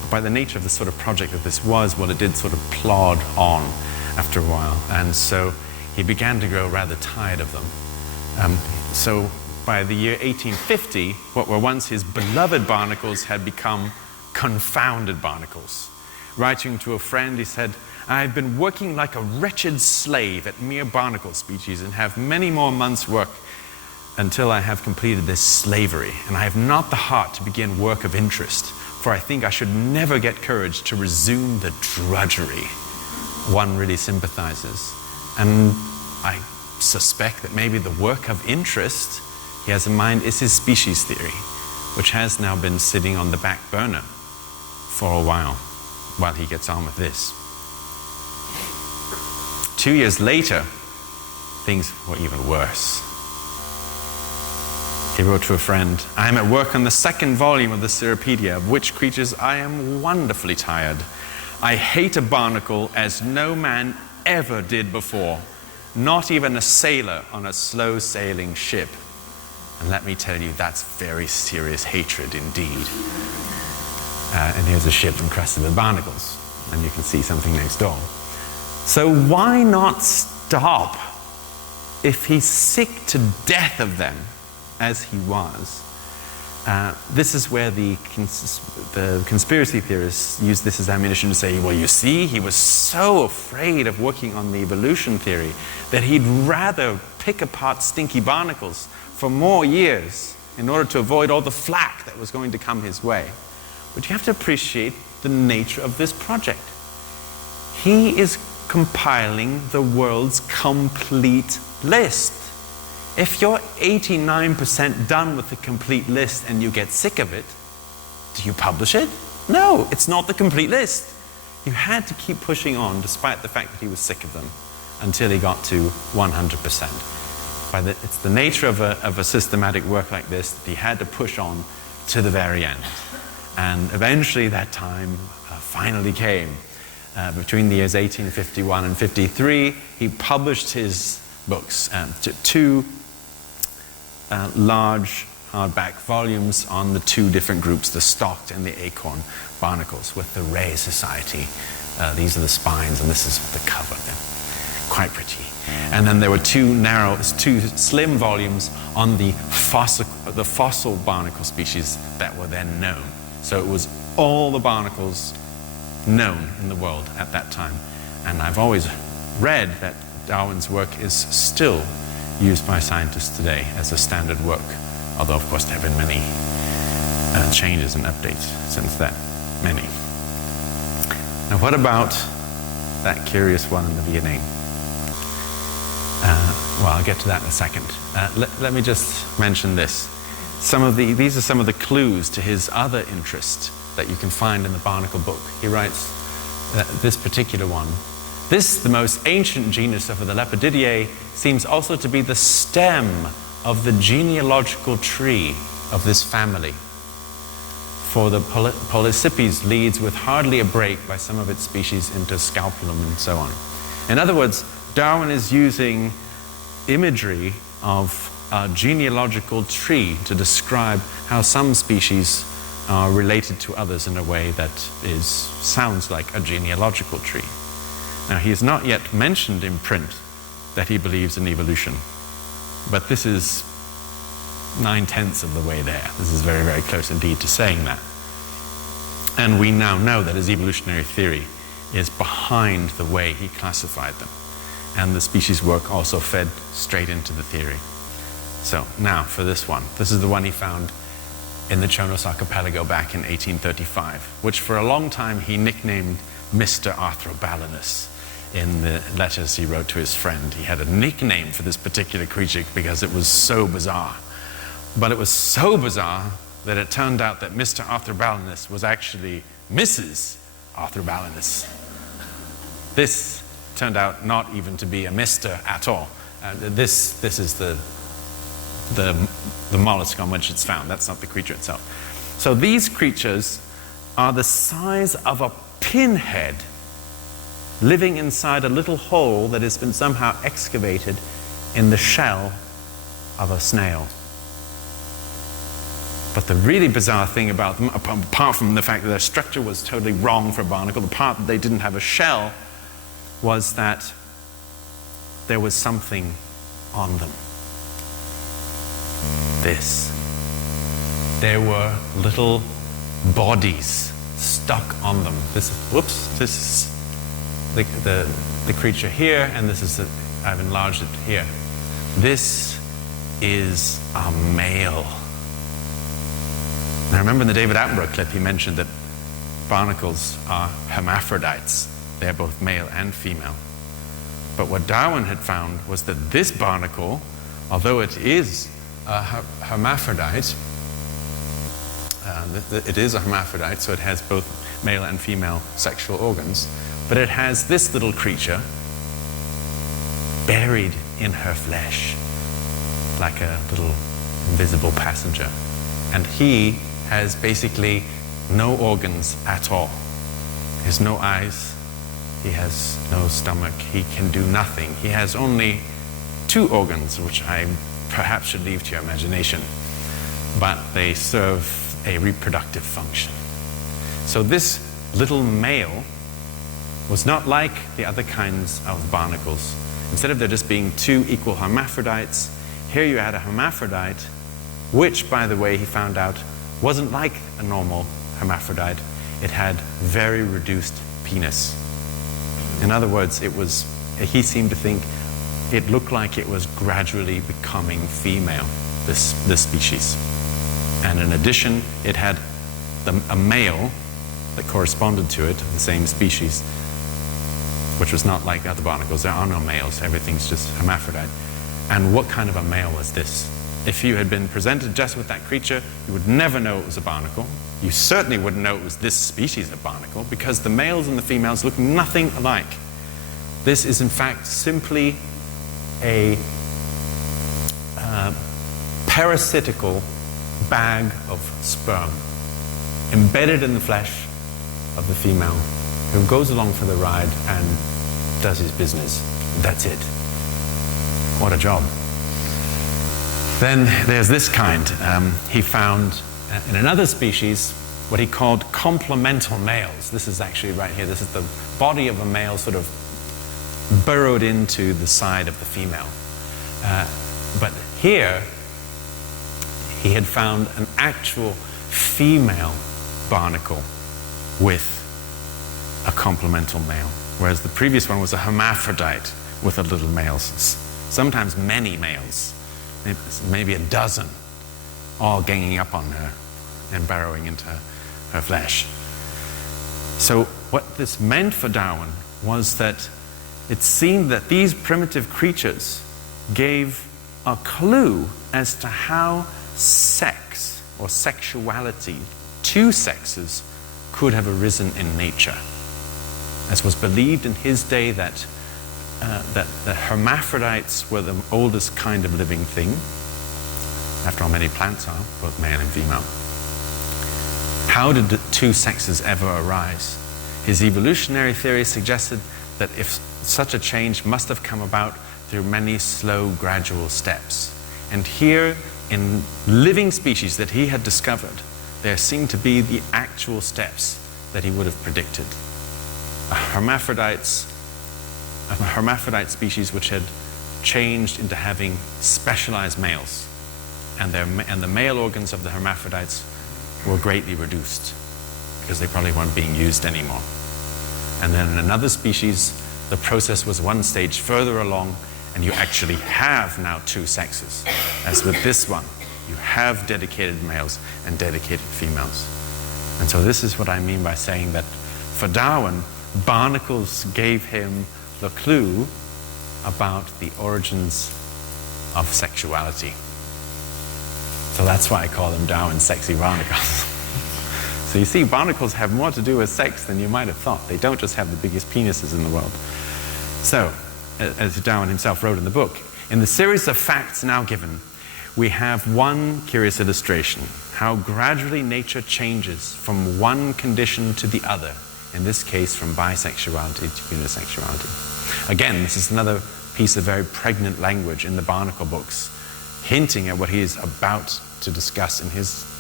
by the nature of the sort of project that this was, well, it did sort of plod on after a while. And so he began to grow rather tired of them. So by the year 1850, what were once his beloved barnacles had become confounded barnacles. Writing to a friend, he said, "I have been working like a wretched slave at mere barnacle species and have many more months' work until I have completed this slavery, and I have not the heart to begin work of interest, for I think I should never get courage to resume the drudgery." One really sympathizes. And I suspect that maybe the work of interest he has in mind is his species theory, which has now been sitting on the back burner for a while he gets on with this. 2 years later, things were even worse. He wrote to a friend, "I am at work on the second volume of the Cirripedia, of which creatures I am wonderfully tired. I hate a barnacle as no man ever did before, not even a sailor on a slow-sailing ship." And let me tell you, that's very serious hatred indeed. And here's a ship encrusted with barnacles, and you can see something next door. So why not stop if he's sick to death of them, as he was? This is where the conspiracy theorists use this as ammunition to say, well, you see, he was so afraid of working on the evolution theory that he'd rather pick apart stinky barnacles for more years in order to avoid all the flack that was going to come his way. But you have to appreciate the nature of this project. He is compiling the world's complete list. If you're 89% done with the complete list and you get sick of it, do you publish it? No, it's not the complete list. You had to keep pushing on despite the fact that he was sick of them until he got to 100%. It's the nature of a systematic work like this that he had to push on to the very end. And eventually that time finally came. Between the years 1851 and 53, he published his books, two large hardback volumes on the two different groups, the stocked and the acorn barnacles, with the Ray Society. These are the spines, and this is the cover. They're quite pretty. And then there were two slim volumes on the fossil barnacle species that were then known. So it was all the barnacles known in the world at that time. And I've always read that Darwin's work is still used by scientists today as a standard work, although of course there have been many changes and updates since that, many. Now what about that curious one in the beginning? Well, I'll get to that in a second. Let me just mention this. These are some of the clues to his other interest that you can find in the Barnacle book. He writes this particular one. This, the most ancient genus of the Lepididae, seems also to be the stem of the genealogical tree of this family. For the Polycipes leads with hardly a break by some of its species into scapulum and so on. In other words, Darwin is using imagery of a genealogical tree to describe how some species are related to others in a way that sounds like a genealogical tree. Now, he has not yet mentioned in print that he believes in evolution, but this is 9/10 of the way there. This is very, very close indeed to saying that. And we now know that his evolutionary theory is behind the way he classified them. And the species work also fed straight into the theory. So now for this one. This is the one he found in the Chonos Archipelago back in 1835, which for a long time he nicknamed Mr. Arthrobalanus in the letters he wrote to his friend. He had a nickname for this particular creature because it was so bizarre. But it was so bizarre that it turned out that Mr. Arthrobalanus was actually Mrs. Arthrobalanus. This turned out not even to be a Mr. at all. This is the mollusk on which it's found. That's not the creature itself. So these creatures are the size of a pinhead living inside a little hole that has been somehow excavated in the shell of a snail. But the really bizarre thing about them, apart from the fact that their structure was totally wrong for a barnacle, the part that they didn't have a shell, was that there was something on them. This. There were little bodies stuck on them. This is the creature here, and this is I've enlarged it here. This is a male. Now remember in the David Attenborough clip he mentioned that barnacles are hermaphrodites. They're both male and female. But what Darwin had found was that this barnacle, although it is a hermaphrodite, it is a hermaphrodite, so it has both male and female sexual organs, but it has this little creature buried in her flesh, like a little invisible passenger. And he has basically no organs at all. He has no eyes, he has no stomach, he can do nothing. He has only 2 organs, which I perhaps should leave to your imagination, but they serve a reproductive function. So this little male was not like the other kinds of barnacles. Instead of there just being 2 equal hermaphrodites, here you had a hermaphrodite, which, by the way, he found out wasn't like a normal hermaphrodite. It had very reduced penis. In other words, he seemed to think it looked like it was gradually becoming female, this species. And in addition, it had a male that corresponded to it, of the same species, which was not like other barnacles. There are no males, everything's just hermaphrodite. And what kind of a male was this? If you had been presented just with that creature, you would never know it was a barnacle. You certainly wouldn't know it was this species of barnacle, because the males and the females look nothing alike. This is in fact simply a parasitical bag of sperm embedded in the flesh of the female, who goes along for the ride and does his business. That's it. What a job. Then there's this kind. He found in another species what he called complemental males. This is actually right here. This is the body of a male sort of burrowed into the side of the female. But here, he had found an actual female barnacle with a complemental male, whereas the previous one was a hermaphrodite with a little male, sometimes many males, maybe a dozen, all ganging up on her and burrowing into her flesh. So what this meant for Darwin was that it seemed that these primitive creatures gave a clue as to how sex or sexuality, 2 sexes, could have arisen in nature. As was believed in his day that the hermaphrodites were the oldest kind of living thing. After all, many plants are, both male and female. How did the 2 sexes ever arise? His evolutionary theory suggested that if such a change must have come about through many slow, gradual steps. And here, in living species that he had discovered, there seemed to be the actual steps that he would have predicted. A hermaphrodite species which had changed into having specialized males, and the male organs of the hermaphrodites were greatly reduced because they probably weren't being used anymore. And then in another species, the process was one stage further along, and you actually have now 2 sexes. As with this one, you have dedicated males and dedicated females. And so this is what I mean by saying that for Darwin, barnacles gave him the clue about the origins of sexuality. So that's why I call them Darwin's sexy barnacles. So you see, barnacles have more to do with sex than you might have thought. They don't just have the biggest penises in the world. So, as Darwin himself wrote in the book, in the series of facts now given, we have one curious illustration, how gradually nature changes from one condition to the other, in this case from bisexuality to unisexuality. Again, this is another piece of very pregnant language in the barnacle books, hinting at what he is about to discuss in his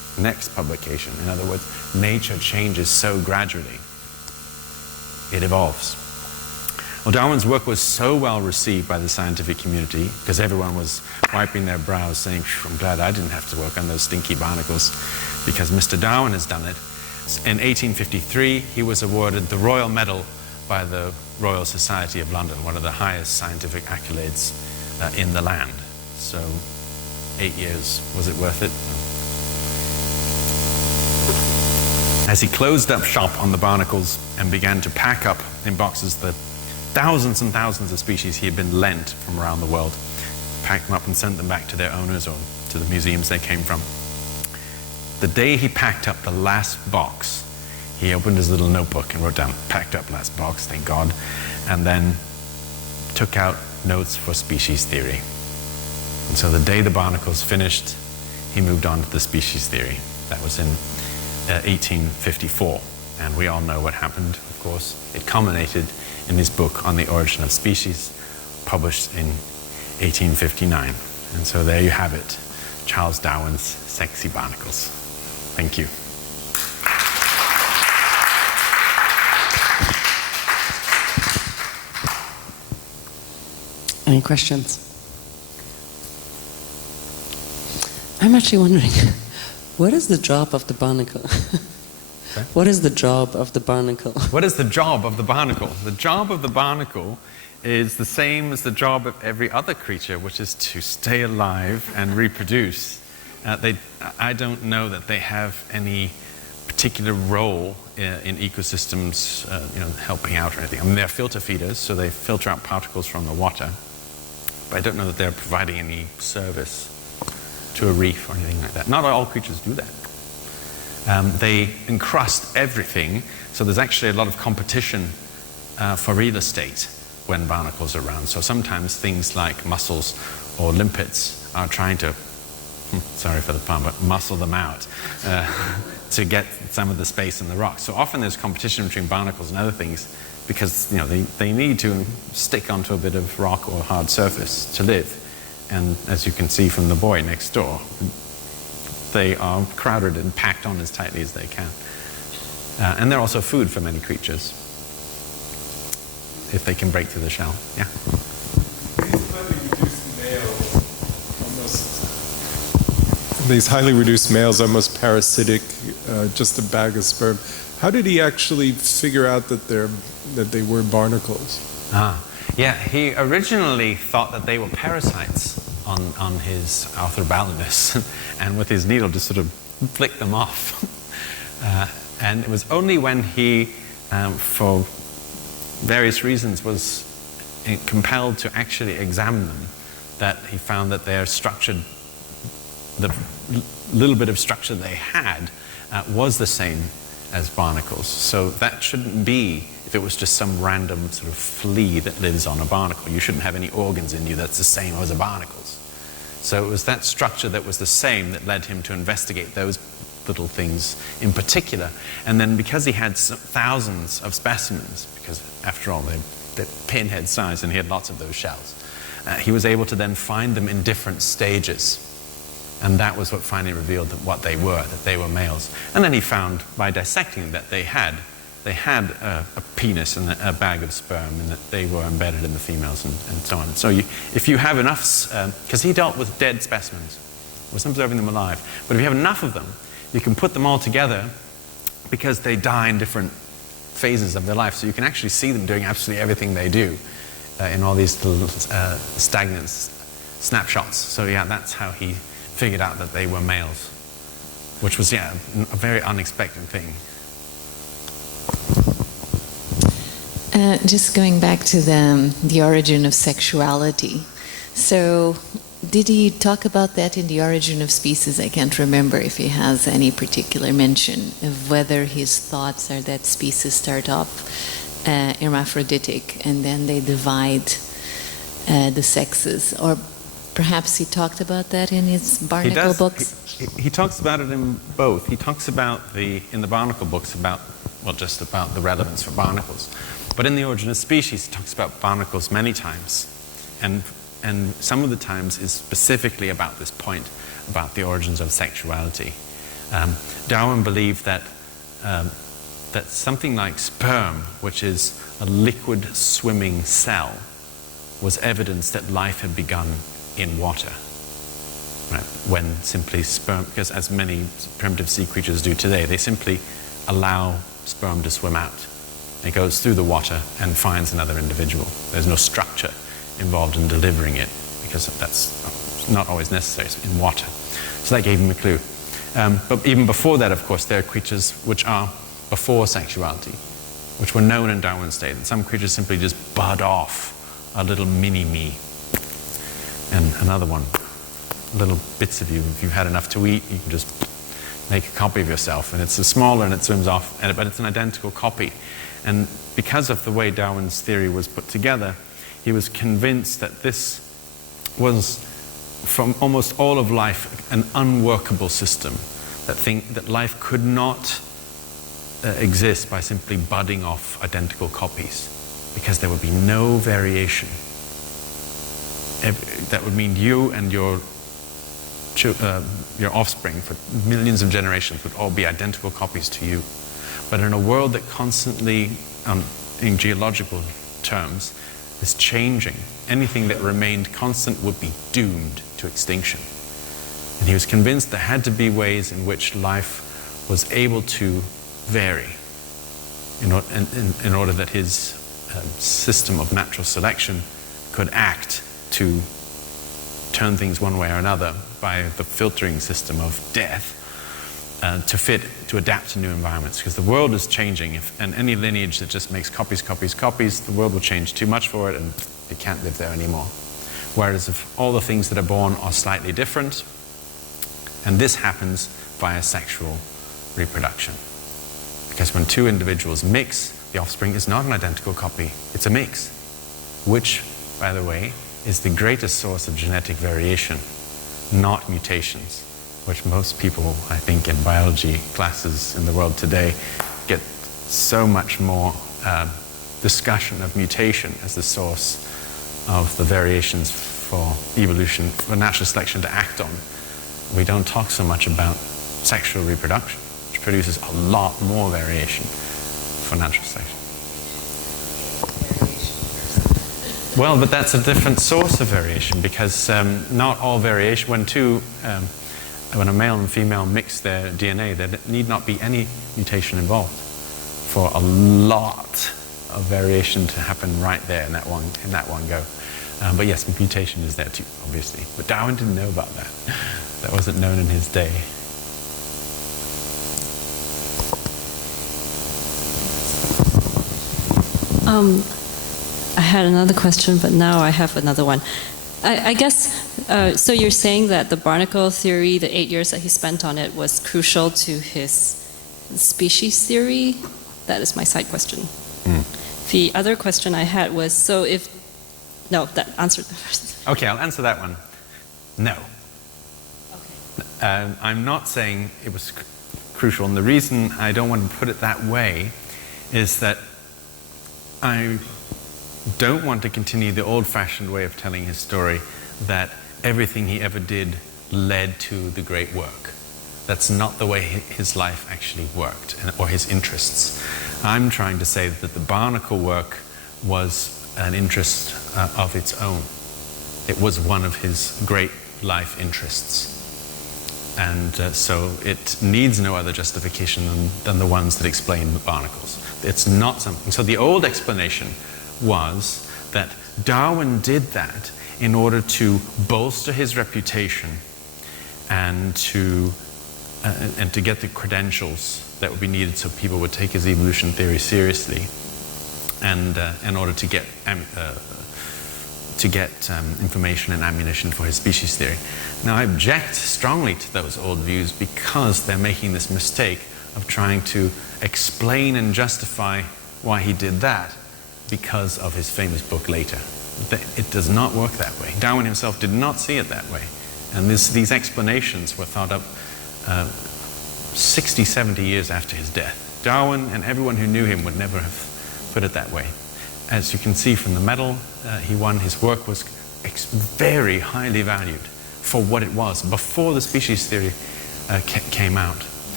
next publication. In other words, nature changes so gradually. It evolves. Well, Darwin's work was so well received by the scientific community because everyone was wiping their brows saying, I'm glad I didn't have to work on those stinky barnacles because Mr. Darwin has done it. In 1853, he was awarded the Royal Medal by the Royal Society of London, one of the highest scientific accolades in the land. So 8 years, was it worth it? As he closed up shop on the barnacles and began to pack up in boxes the thousands and thousands of species he had been lent from around the world, packed them up and sent them back to their owners or to the museums they came from. The day he packed up the last box, he opened his little notebook and wrote down, packed up last box, thank God, and then took out notes for species theory. And so the day the barnacles finished, he moved on to the species theory. That was in 1854. And we all know what happened, of course. It culminated in his book on the origin of species, published in 1859. And so there you have it, Charles Darwin's sexy barnacles. Thank you. Any questions? I'm actually wondering, what is the job of the barnacle? Okay. What is the job of the barnacle? What is the job of the barnacle? The job of the barnacle is the same as the job of every other creature, which is to stay alive and reproduce. I don't know that they have any particular role in ecosystems, helping out or anything. I mean, they're filter feeders, so they filter out particles from the water. But I don't know that they're providing any service to a reef or anything like that. Not all creatures do that. They encrust everything, so there's actually a lot of competition for real estate when barnacles are around. So sometimes things like mussels or limpets are trying to, sorry for the pun, but muscle them out to get some of the space in the rocks. So often there's competition between barnacles and other things because they need to stick onto a bit of rock or hard surface to live. And as you can see from the boy next door, they are crowded and packed on as tightly as they can. And they're also food for many creatures, if they can break through the shell. Yeah? These highly reduced males, almost parasitic, just a bag of sperm. How did he actually figure out that they were barnacles? Yeah, he originally thought that they were parasites on his Arthrobalanus, and with his needle just sort of flicked them off. And it was only when he, for various reasons, was compelled to actually examine them that he found that their structure, the little bit of structure they had, was the same as barnacles. So that shouldn't be, if it was just some random sort of flea that lives on a barnacle. You shouldn't have any organs in you that's the same as a barnacle's. So it was that structure that was the same that led him to investigate those little things in particular. And then because he had thousands of specimens, because after all they're pinhead size and he had lots of those shells, he was able to then find them in different stages. And that was what finally revealed what they were, that they were males. And then he found, by dissecting, that they had a penis and a bag of sperm, and that they were embedded in the females and so on. So if you have enough, because he dealt with dead specimens, wasn't observing them alive, but if you have enough of them, you can put them all together because they die in different phases of their life. So you can actually see them doing absolutely everything they do in all these little stagnant snapshots. So yeah, that's how he figured out that they were males, which was, yeah, a very unexpected thing. Just going back to the origin of sexuality. So did he talk about that in The Origin of Species? I can't remember if he has any particular mention of whether his thoughts are that species start off hermaphroditic and then they divide the sexes, or perhaps he talked about that in his barnacle books? He talks about it in both. He talks about in the barnacle books just about the relevance for barnacles. But in The Origin of Species, he talks about barnacles many times. And some of the times is specifically about this point, about the origins of sexuality. Darwin believed that that something like sperm, which is a liquid swimming cell, was evidence that life had begun in water. Right? When simply sperm, because as many primitive sea creatures do today, they simply allow sperm to swim out. It goes through the water and finds another individual. There's no structure involved in delivering it, because that's not always necessary in water. So that gave him a clue. But even before that, of course, there are creatures which are before sexuality, which were known in Darwin's day. And some creatures simply just bud off a little mini-me. And another one, little bits of you. If you've had enough to eat, you can just make a copy of yourself. And it's smaller and it swims off, but it's an identical copy. And because of the way Darwin's theory was put together, he was convinced that this was, from almost all of life, an unworkable system. That life could not exist by simply budding off identical copies, because there would be no variation. That would mean you and your offspring for millions of generations would all be identical copies to you. But in a world that constantly, in geological terms, is changing, anything that remained constant would be doomed to extinction. And he was convinced there had to be ways in which life was able to vary in order that his system of natural selection could act to turn things one way or another by the filtering system of death to adapt to new environments. Because the world is changing, and any lineage that just makes copies, the world will change too much for it and it can't live there anymore. Whereas if all the things that are born are slightly different, and this happens via sexual reproduction. Because when two individuals mix, the offspring is not an identical copy, it's a mix. Which, by the way, is the greatest source of genetic variation, not mutations, which most people, I think, in biology classes in the world today get so much more discussion of mutation as the source of the variations for evolution, for natural selection to act on. We don't talk so much about sexual reproduction, which produces a lot more variation for natural selection. Well, but that's a different source of variation, because not all variation, when a male and female mix their DNA, there need not be any mutation involved for a lot of variation to happen right there in that one go. But yes, mutation is there too, obviously. But Darwin didn't know about that. That wasn't known in his day. I had another question, but now I have another one. I guess, so you're saying that the barnacle theory, the 8 years that he spent on it, was crucial to his species theory? That is my side question. The other question I had was, that answered the first. Okay, I'll answer that one. No. Okay. I'm not saying it was crucial, and the reason I don't want to put it that way is that I don't want to continue the old-fashioned way of telling his story that everything he ever did led to the great work. That's not the way his life actually worked, or his interests. I'm trying to say that the barnacle work was an interest of its own. It was one of his great life interests. And so it needs no other justification than the ones that explain the barnacles. It's not something. So the old explanation was that Darwin did that in order to bolster his reputation and to get the credentials that would be needed so people would take his evolution theory seriously, and in order to get information and ammunition for his species theory. Now, I object strongly to those old views because they're making this mistake of trying to explain and justify why he did that because of his famous book later. It does not work that way. Darwin himself did not see it that way. And these explanations were thought up 60, 70 years after his death. Darwin and everyone who knew him would never have put it that way. As you can see from the medal he won, his work was very highly valued for what it was before the species theory came out.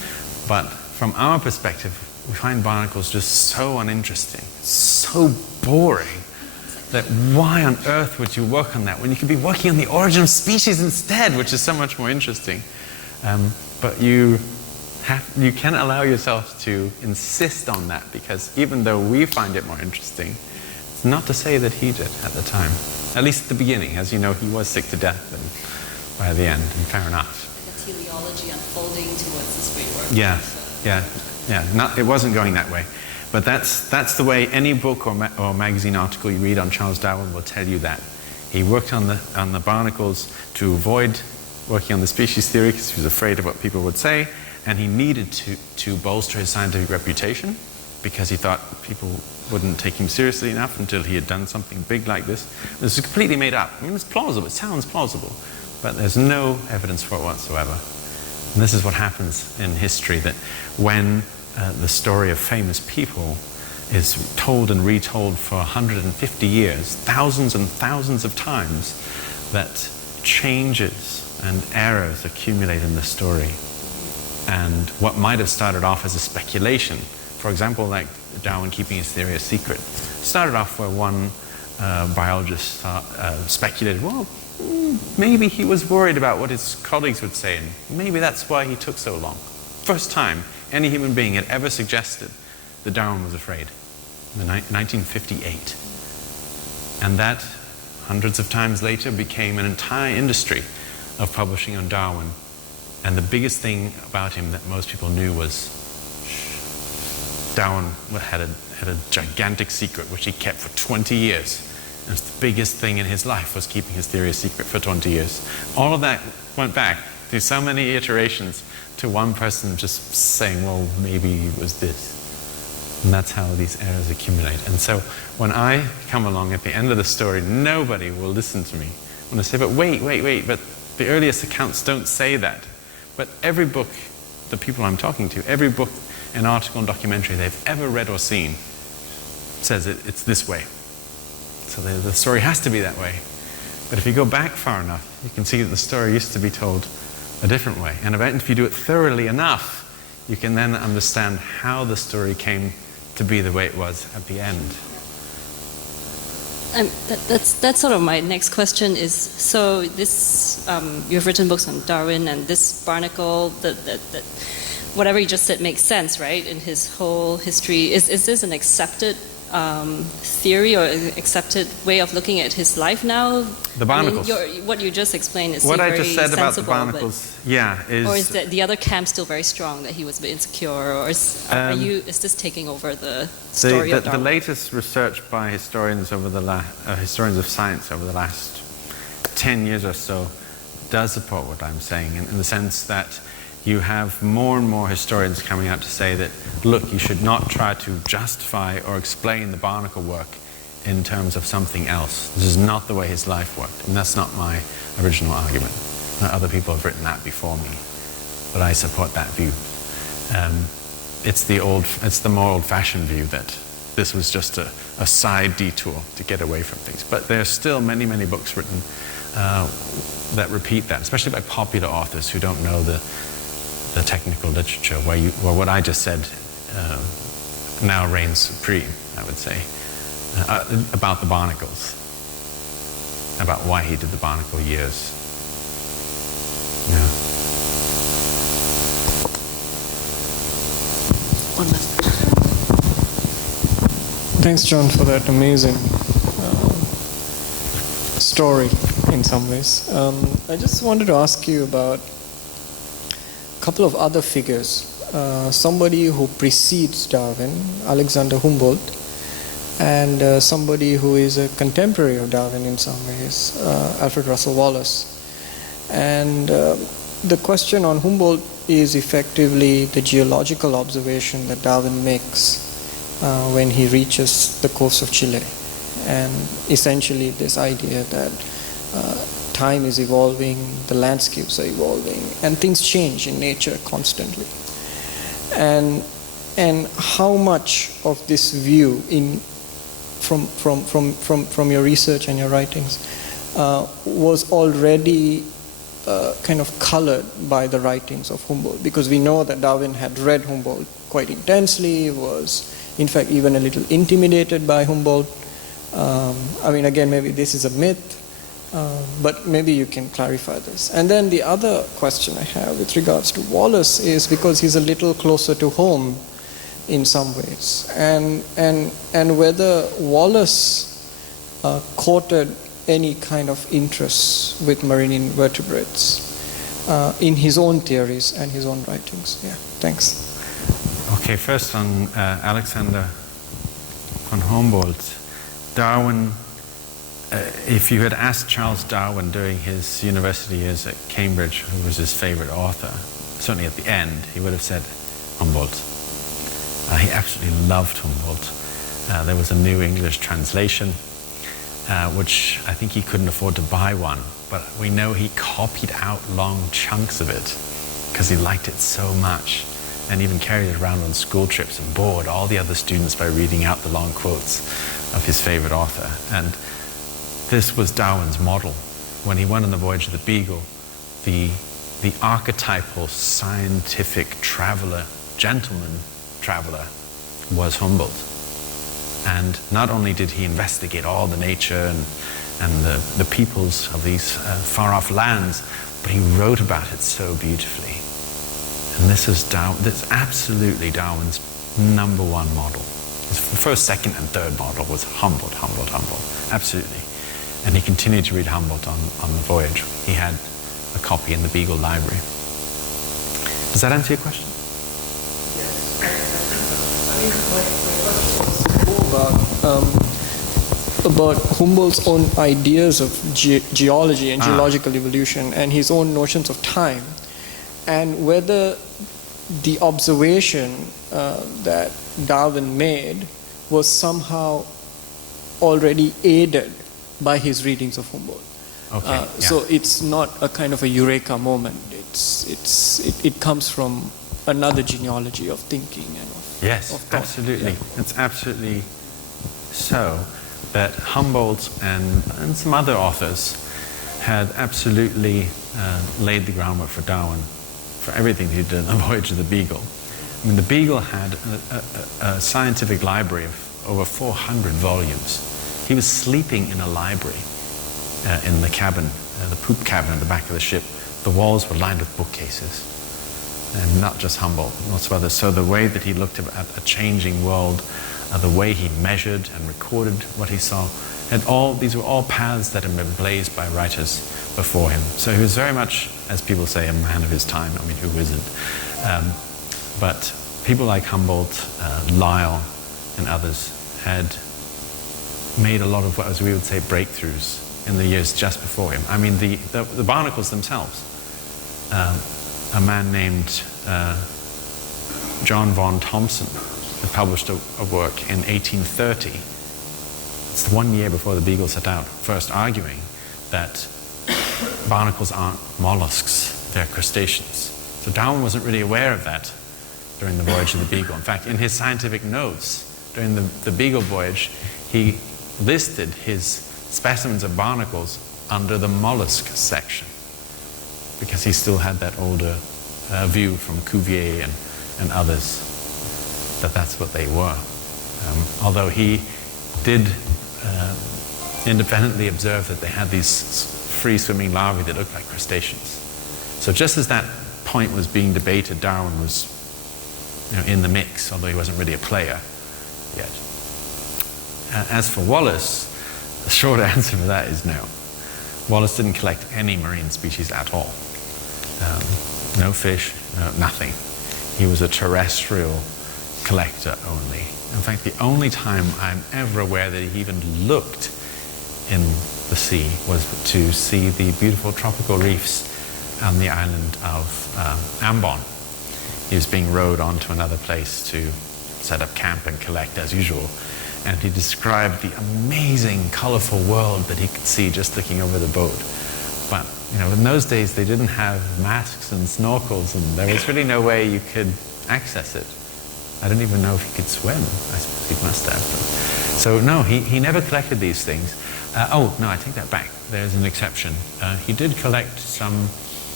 But from our perspective, we find barnacles just so uninteresting, so boring, that why on earth would you work on that when you could be working on the origin of species instead, which is so much more interesting. But you can allow yourself to insist on that, because even though we find it more interesting, it's not to say that he did at the time. At least at the beginning. As you know, he was sick to death and by the end, and fair enough. The teleology unfolding towards this great work. Yeah. It wasn't going that way. But that's the way any book or magazine article you read on Charles Darwin will tell you that. He worked on the barnacles to avoid working on the species theory because he was afraid of what people would say, and he needed to bolster his scientific reputation because he thought people wouldn't take him seriously enough until he had done something big like this. This is completely made up. I mean, it's plausible. It sounds plausible, but there's no evidence for it whatsoever. And this is what happens in history, that when the story of famous people is told and retold for 150 years, thousands and thousands of times, that changes and errors accumulate in the story. And what might have started off as a speculation, for example, like Darwin keeping his theory a secret, started off where one biologist speculated, well, maybe he was worried about what his colleagues would say, and maybe that's why he took so long. First time any human being had ever suggested that Darwin was afraid, in 1958. And that, hundreds of times later, became an entire industry of publishing on Darwin. And the biggest thing about him that most people knew was Darwin had a gigantic secret which he kept for 20 years. And the biggest thing in his life was keeping his theory a secret for 20 years. All of that went back through so many iterations to one person just saying, well, maybe it was this. And that's how these errors accumulate. And so when I come along at the end of the story, nobody will listen to me. When I say, but wait, but the earliest accounts don't say that. But every book, the people I'm talking to, every book, an article, and documentary they've ever read or seen says it's this way. So the story has to be that way. But if you go back far enough, you can see that the story used to be told a different way. And if you do it thoroughly enough, you can then understand how the story came to be the way it was at the end. That's sort of my next question is, so this, you've written books on Darwin, and this barnacle, that whatever you just said makes sense, right, in his whole history. Is this an accepted theory or an accepted way of looking at his life now? The barnacles. I mean, what you just explained is what very I just said about the sensible, barnacles, is... Or is the other camp still very strong, that he was a bit insecure, or is this taking over the story of Darwin? The latest research by historians historians of science over the last 10 years or so does support what I'm saying, in the sense that you have more and more historians coming out to say that, look, you should not try to justify or explain the barnacle work in terms of something else. This is not the way his life worked, and that's not my original argument. Other people have written that before me, but I support that view. It's the more old-fashioned view that this was just a side detour to get away from things. But there are still many, many books written that repeat that, especially by popular authors who don't know the technical literature, where what I just said now reigns supreme, I would say, about the barnacles, about why he did the barnacle years. Yeah. One last. Thanks, John, for that amazing story in some ways. I just wanted to ask you about a couple of other figures. Somebody who precedes Darwin, Alexander Humboldt, and somebody who is a contemporary of Darwin in some ways, Alfred Russel Wallace. And the question on Humboldt is effectively the geological observation that Darwin makes when he reaches the coast of Chile, and essentially this idea that time is evolving, the landscapes are evolving, and things change in nature constantly. And how much of this view from your research and your writings was already kind of colored by the writings of Humboldt, because we know that Darwin had read Humboldt quite intensely, was in fact even a little intimidated by Humboldt. I mean, again, maybe this is a myth, but maybe you can clarify this. And then the other question I have with regards to Wallace is because he's a little closer to home in some ways, and whether Wallace courted any kind of interest with marine invertebrates in his own theories and his own writings. Yeah, thanks. Okay, first on Alexander von Humboldt. Darwin, if you had asked Charles Darwin during his university years at Cambridge who was his favorite author, certainly at the end, he would have said Humboldt. He absolutely loved Humboldt. There was a New English translation, which I think he couldn't afford to buy one, but we know he copied out long chunks of it because he liked it so much, and even carried it around on school trips and bored all the other students by reading out the long quotes of his favorite author. And this was Darwin's model. When he went on the voyage of the Beagle, the archetypal scientific traveler, gentleman traveler, was Humboldt. And not only did he investigate all the nature and the peoples of these far-off lands, but he wrote about it so beautifully. And this is absolutely Darwin's number one model. His first, second, and third model was Humboldt, absolutely. And he continued to read Humboldt on the voyage. He had a copy in the Beagle Library. Does that answer your question? About Humboldt's own ideas of geology and geological evolution and his own notions of time, and whether the observation that Darwin made was somehow already aided by his readings of Humboldt. Okay, So it's not a kind of a eureka moment. It comes from another genealogy of thinking and yes, of thought. absolutely. Yeah. It's absolutely so that Humboldt and some other authors had absolutely laid the groundwork for Darwin, for everything he did on the voyage of the Beagle. I mean, the Beagle had a scientific library of over 400 volumes. He was sleeping in a library in the cabin, the poop cabin at the back of the ship. The walls were lined with bookcases. And not just Humboldt, lots of others. So the way that he looked at a changing world, the way he measured and recorded what he saw, these were all paths that had been blazed by writers before him. So he was very much, as people say, a man of his time. I mean, who isn't? But people like Humboldt, Lyell, and others had made a lot of what we would say breakthroughs in the years just before him. I mean, the barnacles themselves. A man named John von Thomson had published a work in 1830. It's 1 year before the Beagle set out, first arguing that barnacles aren't mollusks, they're crustaceans. So Darwin wasn't really aware of that during the voyage of the Beagle. In fact, in his scientific notes during the Beagle voyage, he listed his specimens of barnacles under the mollusk section, because he still had that older view from Cuvier and others that that's what they were. Although he did independently observe that they had these free-swimming larvae that looked like crustaceans. So just as that point was being debated, Darwin was in the mix, although he wasn't really a player yet. As for Wallace, the short answer for that is no. Wallace didn't collect any marine species at all. No fish, nothing. He was a terrestrial collector only. In fact, the only time I'm ever aware that he even looked in the sea was to see the beautiful tropical reefs on the island of Ambon. He was being rowed on to another place to set up camp and collect as usual. And he described the amazing, colorful world that he could see just looking over the boat. But, in those days they didn't have masks and snorkels, and there was really no way you could access it. I don't even know if he could swim. I suppose he must have. So no, he never collected these things. Oh, no, I take that back. There's an exception. He did collect some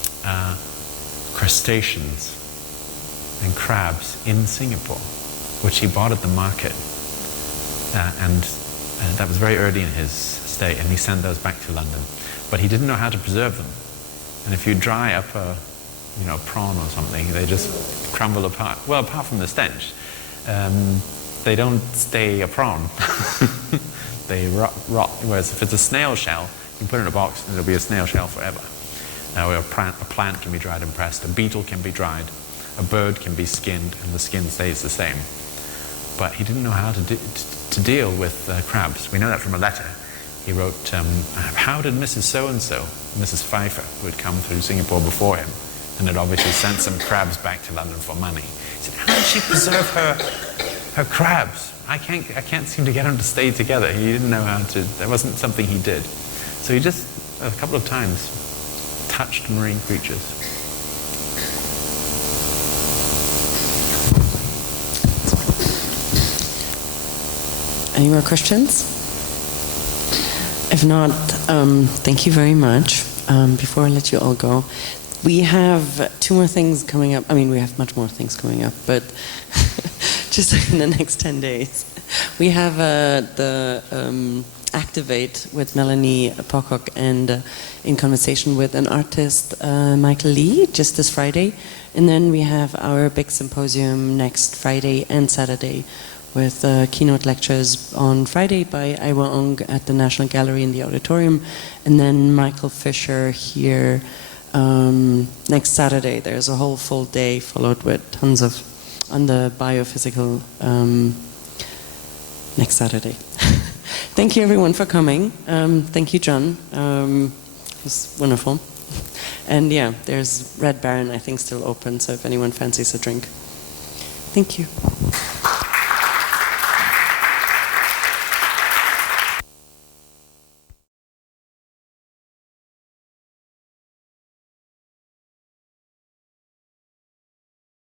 crustaceans and crabs in Singapore, which he bought at the market. And that was very early in his stay, and he sent those back to London. But he didn't know how to preserve them. And if you dry up a prawn or something, they just crumble apart. Well, apart from the stench, they don't stay a prawn. They rot. Whereas if it's a snail shell, you put it in a box and it'll be a snail shell forever. A plant can be dried and pressed, a beetle can be dried, a bird can be skinned, and the skin stays the same. But he didn't know how to deal with crabs. We know that from a letter. He wrote, how did Mrs. So-and-so, Mrs. Pfeiffer, who had come through Singapore before him, and had obviously sent some crabs back to London for money. He said, how did she preserve her crabs? I can't seem to get them to stay together. He didn't know how to, that wasn't something he did. So he just, a couple of times, touched marine creatures. Any more questions? If not, thank you very much. Before I let you all go, we have 2 more things coming up. I mean, we have much more things coming up, but just in the next 10 days. We have the Activate with Melanie Pocock and in conversation with an artist, Michael Lee, just this Friday. And then we have our big symposium next Friday and Saturday with keynote lectures on Friday by Iwa Ong at the National Gallery in the auditorium, and then Michael Fisher here next Saturday. There's a whole full day followed with tons of on the biophysical next Saturday. Thank you everyone for coming. Thank you, John. It was wonderful. And yeah, there's Red Baron, I think, still open, so if anyone fancies a drink. Thank you.